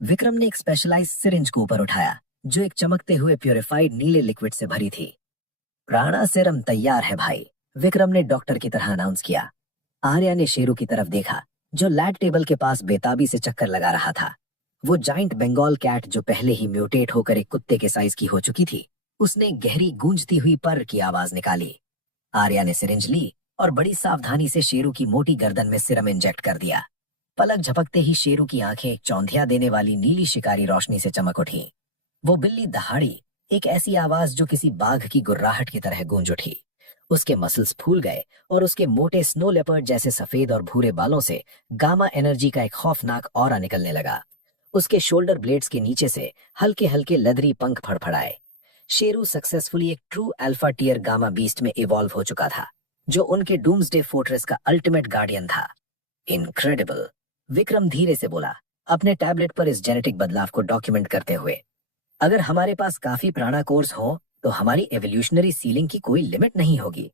विक्रम ने एक स्पेशलाइज्ड सिरिंज को ऊपर उठाया जो एक चमकते हुए प्यूरिफाइड नीले लिक्विड से भरी थी। प्राणा सेरम तैयार है भाई, विक्रम ने डॉक्टर की तरह अनाउंस किया। आर्या ने शेरू की तरफ देखा जो लैब टेबल के पास बेताबी से चक्कर लगा रहा था। वो जाइंट बंगाल कैट जो पहले ही म्यूटेट होकर एक कुत्ते के साइज की हो चुकी थी, उसने गहरी गूंजती हुई पर्र की आवाज निकाली। आर्या ने सिरिंज ली और बड़ी सावधानी से शेरू की मोटी गर्दन में सिरम इंजेक्ट कर दिया। पलक झपकते ही शेरू की आंखें एक चौंधिया देने वाली नीली शिकारी रोशनी से चमक उठी। वो बिल्ली दहाड़ी, एक ऐसी आवाज जो किसी बाघ की गुर्राहट की तरह गूंज उठी। उसके मसल्स फूल गए और उसके मोटे स्नो लेपर्ड जैसे सफेद और भूरे बालों से गामा एनर्जी का एक खौफनाक ऑरा निकलने लगा। उसके शोल्डर ब्लेड्स के नीचे से हल्के हल्के लेदरी पंख फड़फड़ाए। शेरू सक्सेसफुली एक true alpha tier gamma beast में इवॉल्व हो चुका था, जो उनके डूम्सडे फोर्ट्रेस का अल्टीमेट गार्डियन था। इनक्रेडिबल, विक्रम धीरे से बोला, अपने टैबलेट पर इस जेनेटिक बदलाव को डॉक्यूमेंट करते हुए। अगर हमारे पास काफी प्राणा कोर्स हो तो हमारी एवोल्यूशनरी सीलिंग की कोई लिमिट नहीं होगी।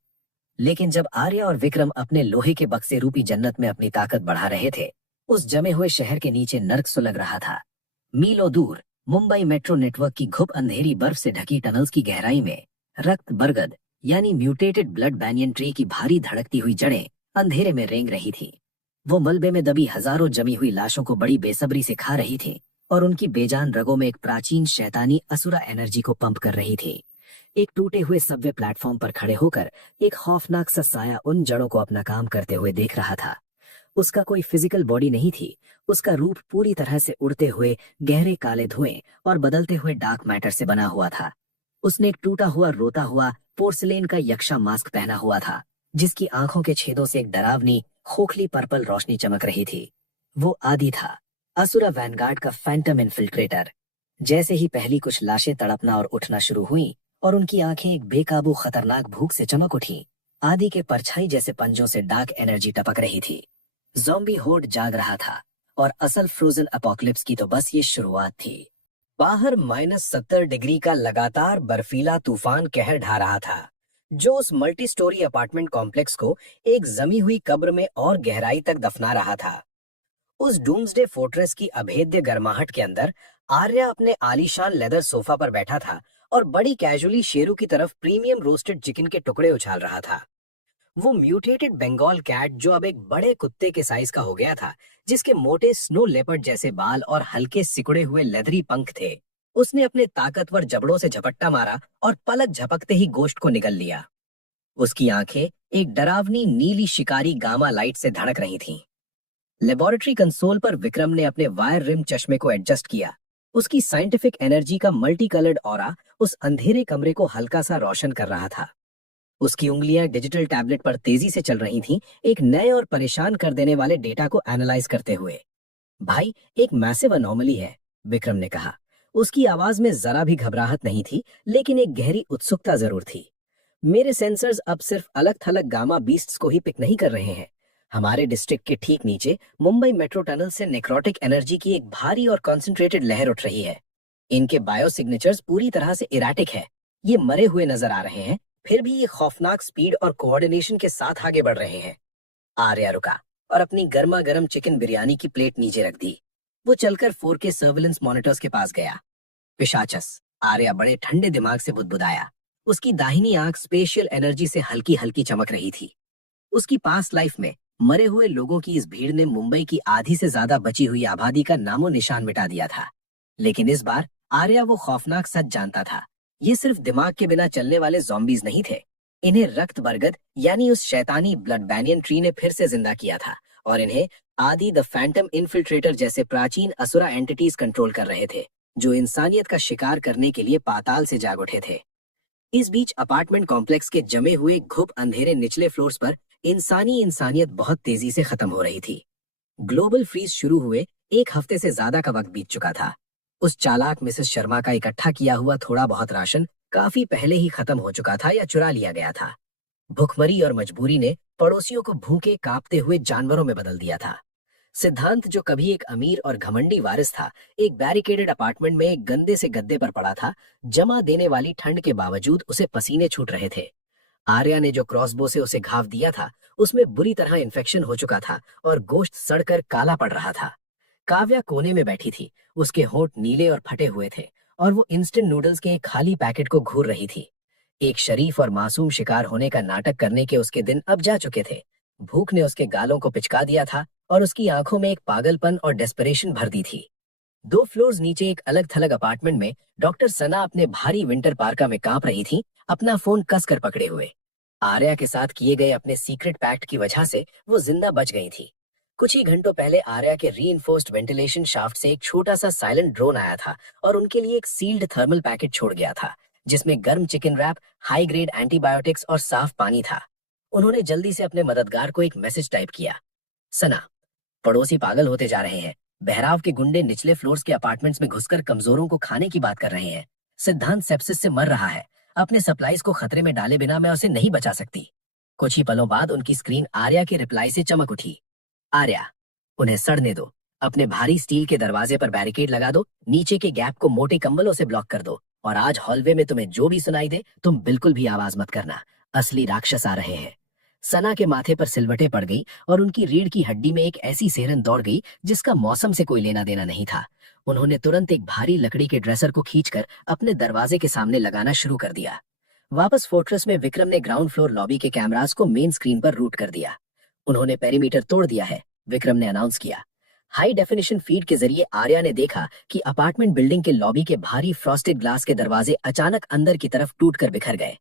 लेकिन जब आर्या और विक्रम अपने लोहे के बक्से रूपी जन्नत में अपनी ताकत बढ़ा रहे थे, उस जमे हुए शहर के नीचे नर्क सुलग रहा था। मीलों दूर मुंबई मेट्रो नेटवर्क की घुप अंधेरी बर्फ से ढकी टनल्स की गहराई में रक्त बरगद यानी म्यूटेटेड ब्लड बैनियन ट्री की भारी धड़कती हुई जड़ें अंधेरे में रेंग रही थी। वो मलबे में दबी हजारों जमी हुई लाशों को बड़ी बेसब्री से खा रही थी और उनकी बेजान रगों में एक प्राचीन शैतानी असुरा एनर्जी को पंप कर रही थी। एक टूटे हुए सबवे प्लेटफॉर्म पर खड़े होकर एक खौफनाक सा साया उन जड़ों को अपना काम करते हुए देख रहा था। उसका कोई फिजिकल बॉडी नहीं थी, उसका रूप पूरी तरह से उड़ते हुए गहरे काले धुएं और बदलते हुए डार्क मैटर से बना हुआ था। उसने एक टूटा हुआ रोता हुआ पोर्सलेन का यक्षा मास्क पहना हुआ था, जिसकी आंखों के छेदों से एक डरावनी खोखली पर्पल रोशनी चमक रही थी। वो आदि था, असुरा वैनगार्ड का फैंटम इन्फिल्ट्रेटर। जैसे ही पहली कुछ लाशें तड़पना और उठना शुरू हुई और उनकी आंखें एक बेकाबू खतरनाक भूख से चमक उठी, आदि के परछाई जैसे पंजों से डार्क एनर्जी टपक रही थी। ज़ॉम्बी होर्ड जाग रहा था और असल फ्रोजन अपोकलिप्स की तो बस ये शुरुआत थी। बाहर -70 डिग्री का लगातार बर्फीला तूफान कहर ढा रहा था, जो उस मल्टी स्टोरी अपार्टमेंट कॉम्प्लेक्स को एक जमी हुई कब्र में और गहराई तक दफना रहा था। उस डूम्सडे फोर्ट्रेस की अभेद्य गर्माहट के अंदर आर्या अपने आलीशान लेदर सोफा पर बैठा था और बड़ी कैजुअली शेरू की तरफ प्रीमियम रोस्टेड चिकन के टुकड़े उछाल रहा था। वो म्यूटेटेड बंगाल कैट जो अब एक बड़े कुत्ते के साइज का हो गया था, जिसके मोटे स्नो लेपर्ड जैसे बाल और हल्के सिकुड़े हुए लेदरी पंख थे, उसने अपने ताकतवर जबड़ों से झपट्टा मारा और पलक झपकते ही गोश्त को निगल लिया। उसकी आंखें एक डरावनी नीली शिकारी गामा लाइट से धड़क रही थीं। लेबोरेटरी कंसोल पर विक्रम ने अपने वायर रिम चश्मे को एडजस्ट किया। उसकी साइंटिफिक एनर्जी का मल्टी कलर्ड ऑरा उस अंधेरे कमरे को हल्का सा रोशन कर रहा था। उसकी उंगलियां डिजिटल टैबलेट पर तेजी से चल रही थीं, एक नए और परेशान कर देने वाले डेटा को एनालाइज करते हुए। भाई, एक मैसिव अनोमली है, विक्रम ने कहा। उसकी आवाज में जरा भी घबराहट नहीं थी, लेकिन एक गहरी उत्सुकता जरूर थी। मेरे सेंसर्स अब सिर्फ अलग थलग गामा बीस्ट्स को ही पिक नहीं कर रहे हैं, हमारे डिस्ट्रिक्ट के ठीक नीचे मुंबई मेट्रो टनल से नेक्रोटिक एनर्जी की एक भारी और कॉन्सेंट्रेटेड लहर उठ रही है। इनके बायो सिग्नेचर्स पूरी तरह से इराटिक है। ये मरे हुए नजर आ रहे हैं, फिर भी ये खौफनाक स्पीड और कोऑर्डिनेशन के साथ आगे बढ़ रहे हैं। आर्या रुका और अपनी गर्मा गर्म चिकन बिरयानी की प्लेट नीचे रख दी। वो चलकर 4K सर्विलेंस मॉनिटर्स के पास गया। पिशाचस, आर्या बड़े ठंडे दिमाग से बुदबुदाया। उसकी दाहिनी आंख स्पेशियल एनर्जी से हल्की हल्की चमक रही थी। उसकी पास्ट लाइफ में मरे हुए लोगों की इस भीड़ ने मुंबई की आधी से ज्यादा बची हुई आबादी का नामो निशान मिटा दिया था। लेकिन इस बार आर्या वो खौफनाक सच जानता था। ये सिर्फ दिमाग के बिना चलने वाले ज़ॉम्बीज नहीं थे। इन्हें रक्त बरगद यानी उस शैतानी ब्लड बैनियन ट्री ने फिर से जिंदा किया था और इन्हें आदि द फैंटम इन्फिल्ट्रेटर जैसे प्राचीन असुरा एंटिटीज कंट्रोल कर रहे थे, जो इंसानियत का शिकार करने के लिए पाताल से जाग उठे थे। इस बीच अपार्टमेंट कॉम्प्लेक्स के जमे हुए घुप अंधेरे निचले फ्लोर्स पर इंसानियत बहुत तेजी से खत्म हो रही थी। ग्लोबल फ्रीज शुरू हुए 1 हफ्ते से ज्यादा का वक्त बीत चुका था। उस चालाक मिसेस शर्मा का इकट्ठा किया हुआ थोड़ा बहुत राशन काफी पहले ही खत्म हो चुका था या चुरा लिया गया था। भुखमरी और मजबूरी ने पड़ोसियों को भूखे कांपते हुए जानवरों में बदल दिया था। सिद्धांत, जो कभी एक अमीर और घमंडी वारिस था, एक बैरिकेडेड अपार्टमेंट में एक गंदे से गद्दे पर पड़ा था। जमा देने वाली ठंड के बावजूद उसे पसीने छूट रहे थे। आर्या ने जो क्रॉसबो से उसे घाव दिया था, उसमें बुरी तरह इन्फेक्शन हो चुका था और गोश्त सड़कर काला पड़ रहा था। काव्या कोने में बैठी थी। उसके होंठ नीले और फटे हुए थे और वो इंस्टेंट नूडल्स के एक खाली पैकेट को घूर रही थी। एक शरीफ और मासूम शिकार होने का नाटक करने के उसके दिन अब जा चुके थे। भूख ने उसके गालों को पिचका दिया था और उसकी आंखों में एक पागलपन और डेस्परेशन भर दी थी। 2 फ्लोर्स नीचे एक अलग थलग अपार्टमेंट में डॉक्टर सना अपने भारी विंटर पार्का में कांप रही थी, अपना फोन कसकर पकड़े हुए। आर्या के साथ किए गए अपने सीक्रेट पैक्ट की वजह से वो जिंदा बच गई थी। कुछ ही घंटों पहले आर्या के रीइंफोर्स्ड वेंटिलेशन शाफ्ट से एक छोटा सा साइलेंट ड्रोन आया था और उनके लिए एक सील्ड थर्मल पैकेट छोड़ गया था, जिसमें गर्म chicken rap, high grade antibiotics और साफ पानी था। उन्होंने जल्दी से अपने मददगार को एक मैसेज टाइप किया। सना, पड़ोसी पागल होते जा रहे हैं। बहराव के गुंडे निचले फ्लोर्स के अपार्टमेंट्स में घुसकर कमजोरों को खाने की बात कर रहे हैं। सिद्धांत सेप्सिस से मर रहा है। अपने सप्लाईज को खतरे में डाले बिना मैं उसे नहीं बचा सकती। कुछ ही पलों बाद उनकी स्क्रीन आर्या के रिप्लाई से चमक उठी। आर्या, उन्हें सड़ने दो। अपने भारी स्टील के दरवाजे पर बैरिकेड लगा दो, नीचे के गैप को मोटे कंबलों से ब्लॉक कर दो और आज हॉलवे में तुम्हें जो भी सुनाई दे तुम बिल्कुल भी आवाज मत करना। असली राक्षस आ रहे हैं। सना के माथे पर सिलवटें पड़ गई और उनकी रीढ़ की हड्डी में एक ऐसी सेहरन दौड़ गई जिसका मौसम से कोई लेना देना नहीं था। उन्होंने तुरंत एक भारी लकड़ी के ड्रेसर को खींचकर अपने दरवाजे के सामने लगाना शुरू कर दिया। वापस फोर्ट्रेस में विक्रम ने ग्राउंड फ्लोर लॉबी के कैमरास को मेन स्क्रीन पर रूट कर दिया। उन्होंने पेरीमीटर तोड़ दिया है, विक्रम ने अनाउंस किया। हाई डेफिनेशन फीड के जरिए आर्या ने देखा कि अपार्टमेंट बिल्डिंग के लॉबी के भारी फ्रॉस्टेड ग्लास के दरवाजे अचानक अंदर की तरफ टूटकर बिखर गए।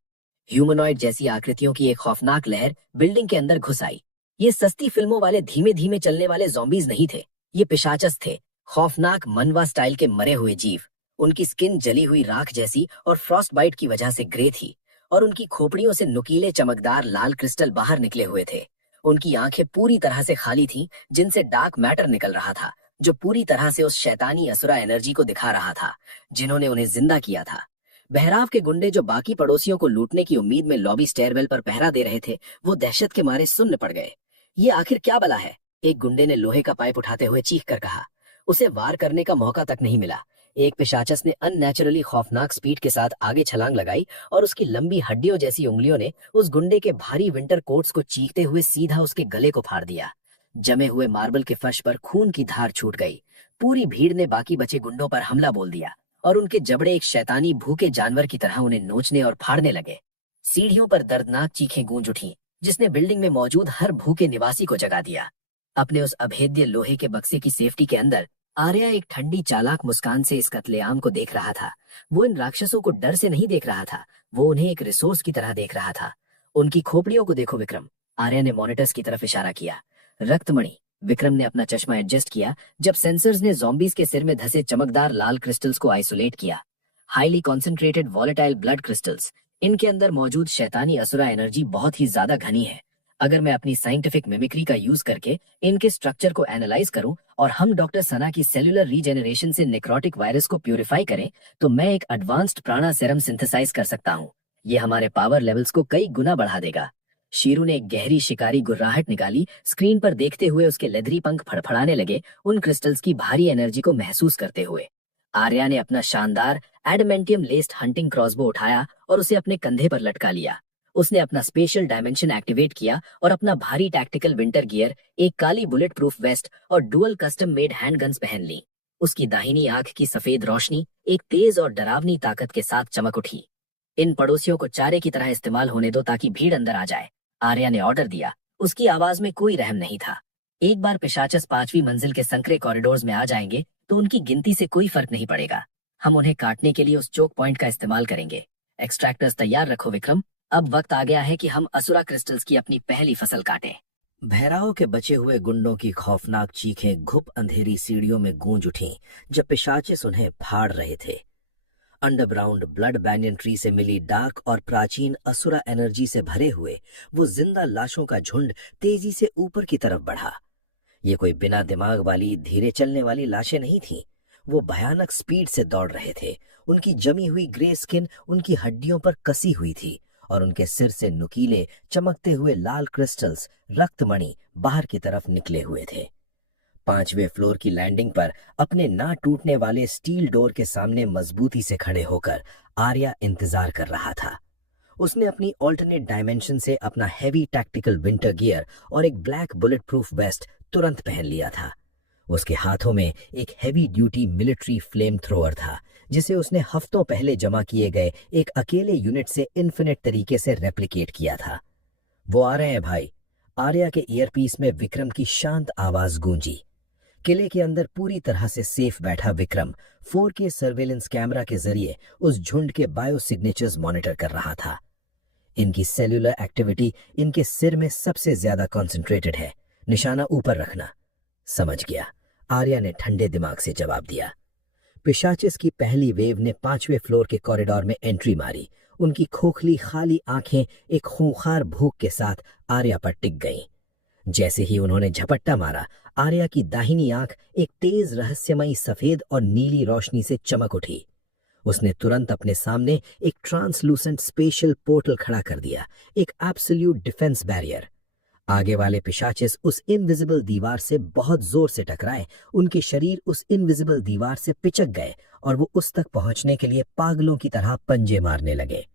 ह्यूमनॉइड जैसी आकृतियों की एक खौफनाक लहर बिल्डिंग के अंदर घुस आई। ये सस्ती फिल्मों वाले धीमे धीमे चलने वाले ज़ॉम्बीज नहीं थे, ये पिशाचस थे। खौफनाक मनवा स्टाइल के मरे हुए जीव। उनकी स्किन जली हुई राख जैसी और फ्रॉस्ट बाइट की वजह से ग्रे थी और उनकी खोपड़ियों से नुकीले चमकदार लाल क्रिस्टल बाहर निकले हुए थे। उनकी आंखें पूरी तरह से खाली थीं, जिनसे डार्क मैटर निकल रहा था, जो पूरी तरह से उस शैतानी असुरा एनर्जी को दिखा रहा था जिन्होंने उन्हें जिंदा किया था। बहराव के गुंडे जो बाकी पड़ोसियों को लूटने की उम्मीद में लॉबी स्टेयरवेल पर पहरा दे रहे थे, वो दहशत के मारे सुन्न पड़ गए। ये आखिर क्या बला है? एक गुंडे ने लोहे का पाइप उठाते हुए चीख कर कहा। उसे वार करने का मौका तक नहीं मिला। एक पिशाचस ने अननेचुरली खौफनाक स्पीड के साथ आगे छलांग लगाई और उसकी लंबी हड्डियों जैसी उंगलियों ने उस गुंडे के भारी विंटर कोट्स को चीखते हुए सीधा उसके गले को फाड़ दिया। जमे हुए मार्बल के फर्श पर खून की धार छूट गई। पूरी भीड़ ने बाकी बचे गुंडों पर हमला बोल दिया और उनके जबड़े एक शैतानी भूखे जानवर की तरह उन्हें नोचने और फाड़ने लगे। सीढ़ियों पर दर्दनाक चीखें गूंज उठी, जिसने बिल्डिंग में मौजूद हर भूखे निवासी को जगा दिया। अपने उस अभेद्य लोहे के बक्से की सेफ्टी के अंदर आर्या एक ठंडी चालाक मुस्कान से इस कत्लेआम को देख रहा था। वो इन राक्षसों को डर से नहीं देख रहा था, वो उन्हें एक रिसोर्स की तरह देख रहा था। उनकी खोपड़ियों को देखो विक्रम, आर्या ने मॉनिटर्स की तरफ इशारा किया। रक्तमणि, विक्रम ने अपना चश्मा एडजस्ट किया जब सेंसर्स ने ज़ॉम्बीज के सिर में धसे चमकदार लाल क्रिस्टल्स को आइसोलेट किया। Highly concentrated volatile blood crystals. इनके अंदर मौजूद शैतानी असुरा एनर्जी बहुत ही ज्यादा घनी है। अगर मैं अपनी साइंटिफिक मिमिक्री का यूज करके इनके स्ट्रक्चर को एनालाइज करूं और हम डॉक्टर सना की सेलुलर रीजेनरेशन से नेक्रोटिक वायरस को प्यूरिफाई करें, तो मैं एक एडवांस्ड प्राणा सेरम सिंथेसाइज कर सकता हूं। ये हमारे पावर लेवल्स को कई गुना बढ़ा देगा। शेरू ने एक गहरी शिकारी गुर्राहट निकाली। स्क्रीन पर देखते हुए उसके लेदरी पंख फड़फड़ाने लगे, उन क्रिस्टल्स की भारी एनर्जी को महसूस करते हुए। आर्या ने अपना शानदार एडमेंटियम लेस्ड हंटिंग क्रॉसबो उठाया और उसे अपने कंधे पर लटका लिया। उसने अपना स्पेशल डायमेंशन एक्टिवेट किया और अपना भारी टैक्टिकल विंटर गियर, एक काली बुलेट प्रूफ वेस्ट और डुअल कस्टम मेड हैंडगन्स पहन ली। उसकी दाहिनी आंख की सफेद रोशनी एक तेज और डरावनी ताकत के साथ चमक उठी। इन पड़ोसियों को चारे की तरह इस्तेमाल होने दो ताकि भीड़ अंदर आ जाए, आर्या ने ऑर्डर दिया। उसकी आवाज में कोई रहम नहीं था। एक बार पिशाचस 5वीं मंजिल के संकरे कॉरिडोर्स में आ जाएंगे तो उनकी गिनती से कोई फर्क नहीं पड़ेगा। हम उन्हें काटने के लिए उस चोक पॉइंट का इस्तेमाल करेंगे। एक्सट्रैक्टर्स तैयार रखो विक्रम, अब वक्त आ गया है कि हम असुरा क्रिस्टल्स की अपनी पहली फसल काटें। भैराओं के बचे हुए गुंडों की खौफनाक चीखें घुप अंधेरी सीढ़ियों में गूंज उठीं जब पिशाचिस उन्हें फाड़ रहे थे। अंडरग्राउंड ब्लड बैंयन ट्री से मिली डार्क और प्राचीन असुरा एनर्जी से भरे हुए वो जिंदा लाशों का झुंड तेजी से ऊपर की तरफ बढ़ा। ये कोई बिना दिमाग वाली धीरे चलने वाली लाशें नहीं थीं। वो भयानक स्पीड से दौड़ रहे थे। उनकी जमी हुई ग्रे स्किन उनकी हड्डियों पर कसी हुई थी और उनके सिर से नुकीले चमकते हुए लाल क्रिस्टल्स रक्तमणि बाहर की तरफ निकले हुए थे। 5वें फ्लोर की लैंडिंग पर अपने ना टूटने वाले स्टील डोर के सामने मजबूती से खड़े होकर आर्या इंतजार कर रहा था। उसने अपनी ऑल्टरनेट डायमेंशन से अपना हैवी टैक्टिकल विंटर गियर और एक ब्लैक बुलेट प्रूफ वेस्ट तुरंत पहन लिया था। उसके हाथों में एक heavy duty military flame thrower था जिसे उसने हफ्तों पहले जमा किए गए एक अकेले यूनिट से इन्फिनिट तरीके से रेप्लिकेट किया था। वो आ रहे हैं भाई, आर्या के ईयरपीस में विक्रम की शांत आवाज गूंजी। किले के अंदर पूरी तरह से सेफ बैठा विक्रम 4K सर्वेलेंस कैमरा के जरिए उस झुंड के बायो सिग्नेचर्स मॉनिटर कर रहा था। इनकी सेल्यूलर एक्टिविटी इनके सिर में सबसे ज्यादा कॉन्सेंट्रेटेड है। निशाना ऊपर रखना। समझ गया, आर्या ने ठंडे दिमाग से जवाब दिया। पिशाचिस की पहली वेव ने 5वें फ्लोर के कॉरिडोर में एंट्री मारी। उनकी खोखली खाली आंखें एक खूंखार भूख के साथ आर्या पर टिक गईं। जैसे ही उन्होंने झपट्टा मारा, आर्या की दाहिनी आंख एक तेज रहस्यमयी सफेद और नीली रोशनी से चमक उठी। उसने तुरंत अपने सामने एक ट्रांसलूसेंट स्पेशल पोर्टल खड़ा कर दिया, एक एब्सोल्यूट डिफेंस बैरियर। आगे वाले पिशाचिस उस इनविजिबल दीवार से बहुत जोर से टकराए। उनके शरीर उस इनविजिबल दीवार से पिचक गए और वो उस तक पहुंचने के लिए पागलों की तरह पंजे मारने लगे।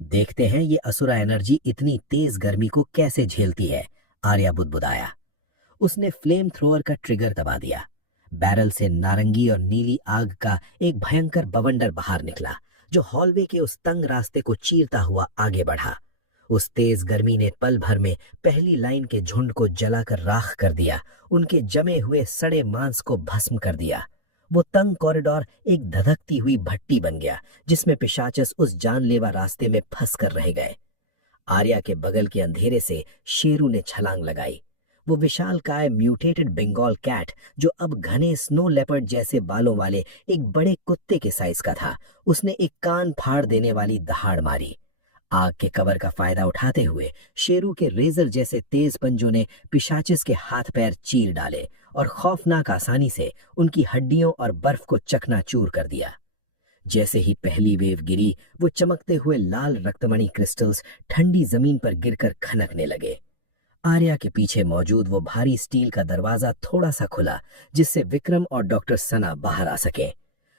देखते हैं ये असुरा एनर्जी इतनी तेज गर्मी को कैसे झेलती है, आर्या बुदबुदाया। उसने फ्लेम थ्रोअर का ट्रिगर दबा दिया। बैरल से नारंगी और नीली आग का एक भयंकर बवंडर बाहर निकला जो हॉलवे के उस तंग रास्ते को चीरता हुआ आगे बढ़ा। उस तेज गर्मी ने पल भर में पहली लाइन के झुंड को जलाकर राख कर दिया, उनके जमे हुए सड़े मांस को भस्म कर दिया। वो तंग कॉरिडोर एक धधकती हुई भट्टी बन गया जिसमें पिशाचस उस जानलेवा रास्ते में फंस कर रह गए। आर्या के बगल के अंधेरे से शेरू ने छलांग लगाई। वो विशालकाय म्यूटेटेड बंगाल कैट जो अब घने स्नो लेपर्ड जैसे बालों वाले एक बड़े कुत्ते के साइज का था, उसने एक कान फाड़ देने वाली दहाड़ मारी। आग के कवर का फायदा उठाते हुए शेरू के रेजर जैसे तेज पंजों ने पिशाचिस के हाथ पैर चीर डाले और खौफनाक आसानी से उनकी हड्डियों और बर्फ को चकनाचूर कर दिया। जैसे ही पहली वेव गिरी, वो चमकते हुए लाल रक्तमणि क्रिस्टल्स ठंडी जमीन पर गिरकर खनकने लगे। आर्या के पीछे मौजूद वो भारी स्टील का दरवाजा थोड़ा सा खुला जिससे विक्रम और डॉक्टर सना बाहर आ सके।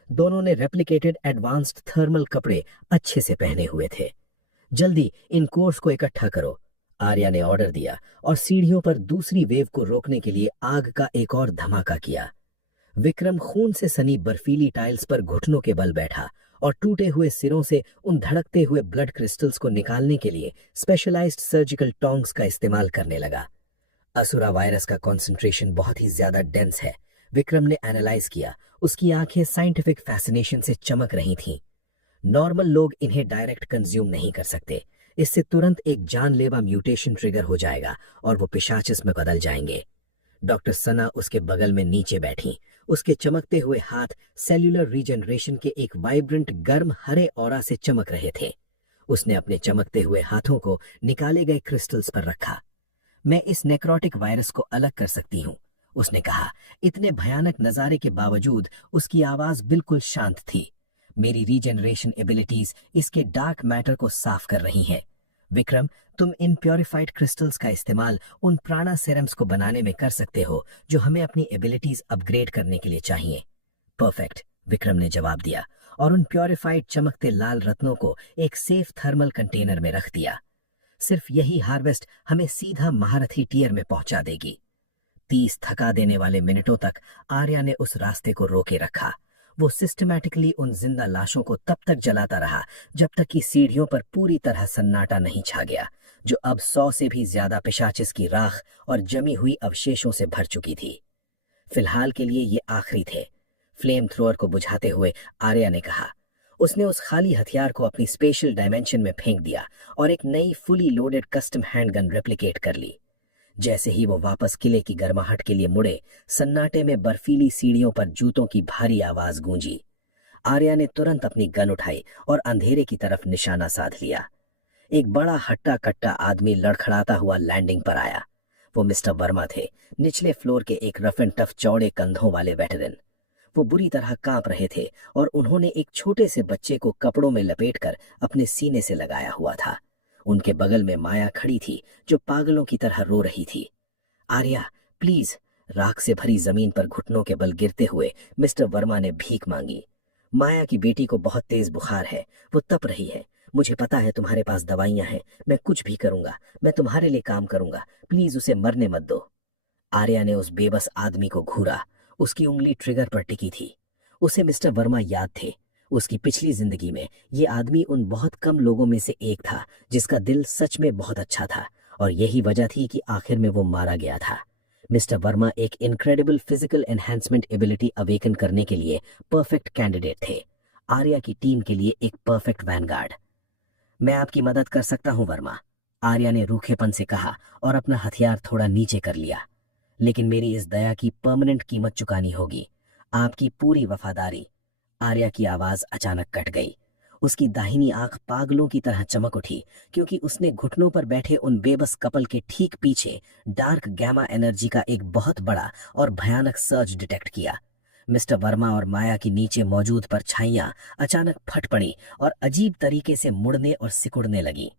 दोनों ने रेप्लिकेटेड एडवांस्ड थर्मल कपड़े अच्छे से पहने हुए थे। जल्दी इन कोर्स को इकट्ठा करो, आर्या ने ऑर्डर दिया और सीढ़ियों पर दूसरी वेव को रोकने के लिए आग का एक और धमाका किया। विक्रम खून से सनी बर्फीली टाइल्स पर घुटनों के बल बैठा और टूटे हुए सिरों से उन धड़कते हुए ब्लड क्रिस्टल्स को निकालने के लिए स्पेशलाइज्ड सर्जिकल टोंग्स का इस्तेमाल करने लगा। असुरा वायरस का कॉन्सेंट्रेशन बहुत ही ज्यादा डेंस है, विक्रम ने एनालाइज किया। उसकी आंखें साइंटिफिक फैसिनेशन से चमक रही थीं। नॉर्मल लोग इन्हें डायरेक्ट कंज्यूम नहीं कर सकते, इससे तुरंत एक जानलेवा म्यूटेशन ट्रिगर हो जाएगा और वो पिशाचिस में बदल जाएंगे। डॉक्टर सना उसके बगल में नीचे बैठी। उसके चमकते हुए हाथ सेल्यूलर रीजनरेशन के एक वाइब्रेंट गर्म हरे ऑरा से चमक रहे थे। उसने अपने चमकते हुए हाथों को निकाले गए क्रिस्टल्स पर रखा। मैं इस नेक्रोटिक वायरस को अलग कर सकती हूँ, उसने कहा। इतने भयानक नजारे के बावजूद उसकी आवाज बिल्कुल शांत थी। मेरी रीजनरेशन एबिलिटीज इसके डार्क मैटर को साफ कर रही हैं। विक्रम, तुम इन प्योरिफाइड क्रिस्टल्स का इस्तेमाल उन प्राणा सेरम्स को बनाने में कर सकते हो जो हमें अपनी एबिलिटीज अपग्रेड करने के लिए चाहिए। परफेक्ट, विक्रम ने जवाब दिया और उन प्योरिफाइड चमकते लाल रत्नों को एक सेफ थर्मल कंटेनर में रख दिया। सिर्फ यही हार्वेस्ट हमें सीधा महारथी टियर में पहुंचा देगी। 30 थका देने वाले मिनटों तक आर्या ने उस रास्ते को रोके रखा। वो सिस्टमैटिकली उन जिंदा लाशों को तब तक जलाता रहा जब तक कि सीढ़ियों पर पूरी तरह सन्नाटा नहीं छा गया, जो अब 100 से भी ज्यादा पिशाचिस की राख और जमी हुई अवशेषों से भर चुकी थी। फिलहाल के लिए ये आखिरी थे, फ्लेम थ्रोअर को बुझाते हुए आर्या ने कहा। उसने उस खाली हथियार को अपनी स्पेशल डायमेंशन में फेंक दिया और एक नई fully loaded custom handgun replicate कर ली। जैसे ही वो वापस किले की गर्माहट के लिए मुड़े, सन्नाटे में बर्फीली सीढ़ियों पर जूतों की भारी आवाज गूंजी। आर्या ने तुरंत अपनी गन उठाई और अंधेरे की तरफ निशाना साध लिया। एक बड़ा हट्टा कट्टा आदमी लड़खड़ाता हुआ लैंडिंग पर आया। वो मिस्टर वर्मा थे, निचले फ्लोर के एक रफ एंड टफ चौड़े कंधों वाले वेटरन। वो बुरी तरह कांप रहे थे और उन्होंने एक छोटे से बच्चे को कपड़ों में लपेटकर अपने सीने से लगाया हुआ था। उनके बगल में माया खड़ी थी, जो पागलों की तरह रो रही थी। आर्या, प्लीज, राख से भरी जमीन पर घुटनों के बल गिरते हुए मिस्टर वर्मा ने भीख मांगी। माया की बेटी को बहुत तेज बुखार है, वो तप रही है। मुझे पता है तुम्हारे पास दवाइयां हैं, मैं कुछ भी करूंगा, मैं तुम्हारे लिए काम करूंगा, प्लीज उसे मरने मत दो। आर्या ने उस बेबस आदमी को घूरा। उसकी उंगली ट्रिगर पर टिकी थी। उसे मिस्टर वर्मा याद थे। उसकी पिछली जिंदगी में ये आदमी उन बहुत कम लोगों में से एक था जिसका दिल सच में बहुत अच्छा था, और यही वजह थी कि आखिर में वो मारा गया था। मिस्टर वर्मा एक incredible physical enhancement ability awaken करने के लिए परफेक्ट कैंडिडेट थे, आर्या की टीम के लिए एक परफेक्ट वैनगार्ड। मैं आपकी मदद कर सकता हूं वर्मा, आर्या ने रूखेपन से कहा और अपना हथियार थोड़ा नीचे कर लिया। लेकिन मेरी इस दया की परमानेंट कीमत चुकानी होगी, आपकी पूरी वफादारी। आर्या की आवाज अचानक कट गई। उसकी दाहिनी आंख पागलों की तरह चमक उठी क्योंकि उसने घुटनों पर बैठे उन बेबस कपल के ठीक पीछे डार्क गैमा एनर्जी का एक बहुत बड़ा और भयानक सर्ज डिटेक्ट किया। मिस्टर वर्मा और माया की नीचे मौजूद परछाइयां अचानक फट पड़ी और अजीब तरीके से मुड़ने और सिकुड़ने लगी।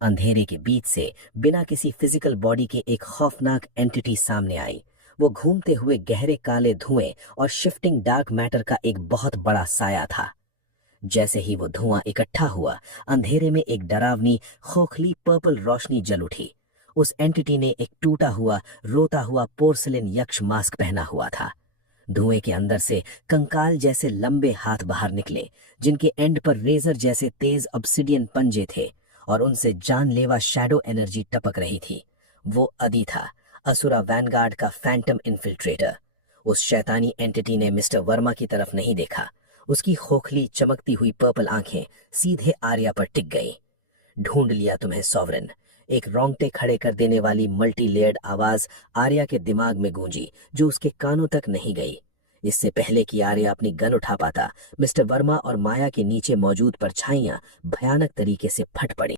अंधेरे के बीच से बिना किसी फिजिकल बॉडी के एक खौफनाक एंटिटी सामने आई। वो घूमते हुए गहरे काले धुएं और शिफ्टिंग डार्क मैटर का एक बहुत बड़ा साया था। जैसे ही वो धुआं इकट्ठा हुआ, अंधेरे में एक डरावनी खोखली पर्पल रोशनी जल उठी। उस एंटिटी ने एक टूटा हुआ रोता हुआ पोर्सिलेन यक्ष मास्क पहना हुआ था। धुएं के अंदर से कंकाल जैसे लंबे हाथ बाहर निकले, जिनके एंड पर रेजर जैसे तेज ऑब्सिडियन पंजे थे और उनसे जानलेवा शैडो एनर्जी टपक रही थी। वो अदी था, असुरा वैनगार्ड का फैंटम इन्फिल्ट्रेटर। उस शैतानी एंटिटी ने मिस्टर वर्मा की तरफ नहीं देखा। उसकी खोखली चमकती हुई पर्पल आंखें सीधे आर्या पर टिक गईं। ढूंढ लिया तुम्हें सॉवरेन, एक रोंगटे खड़े कर देने वाली मल्टी लेयर्ड आवाज आर्या के दिमाग में गूंजी, जो उसके कानों तक नहीं गई। इससे पहले कि आर्या अपनी गन उठा पाता, मिस्टर वर्मा और माया के नीचे मौजूद परछाइयां भयानक तरीके से फट पड़ी।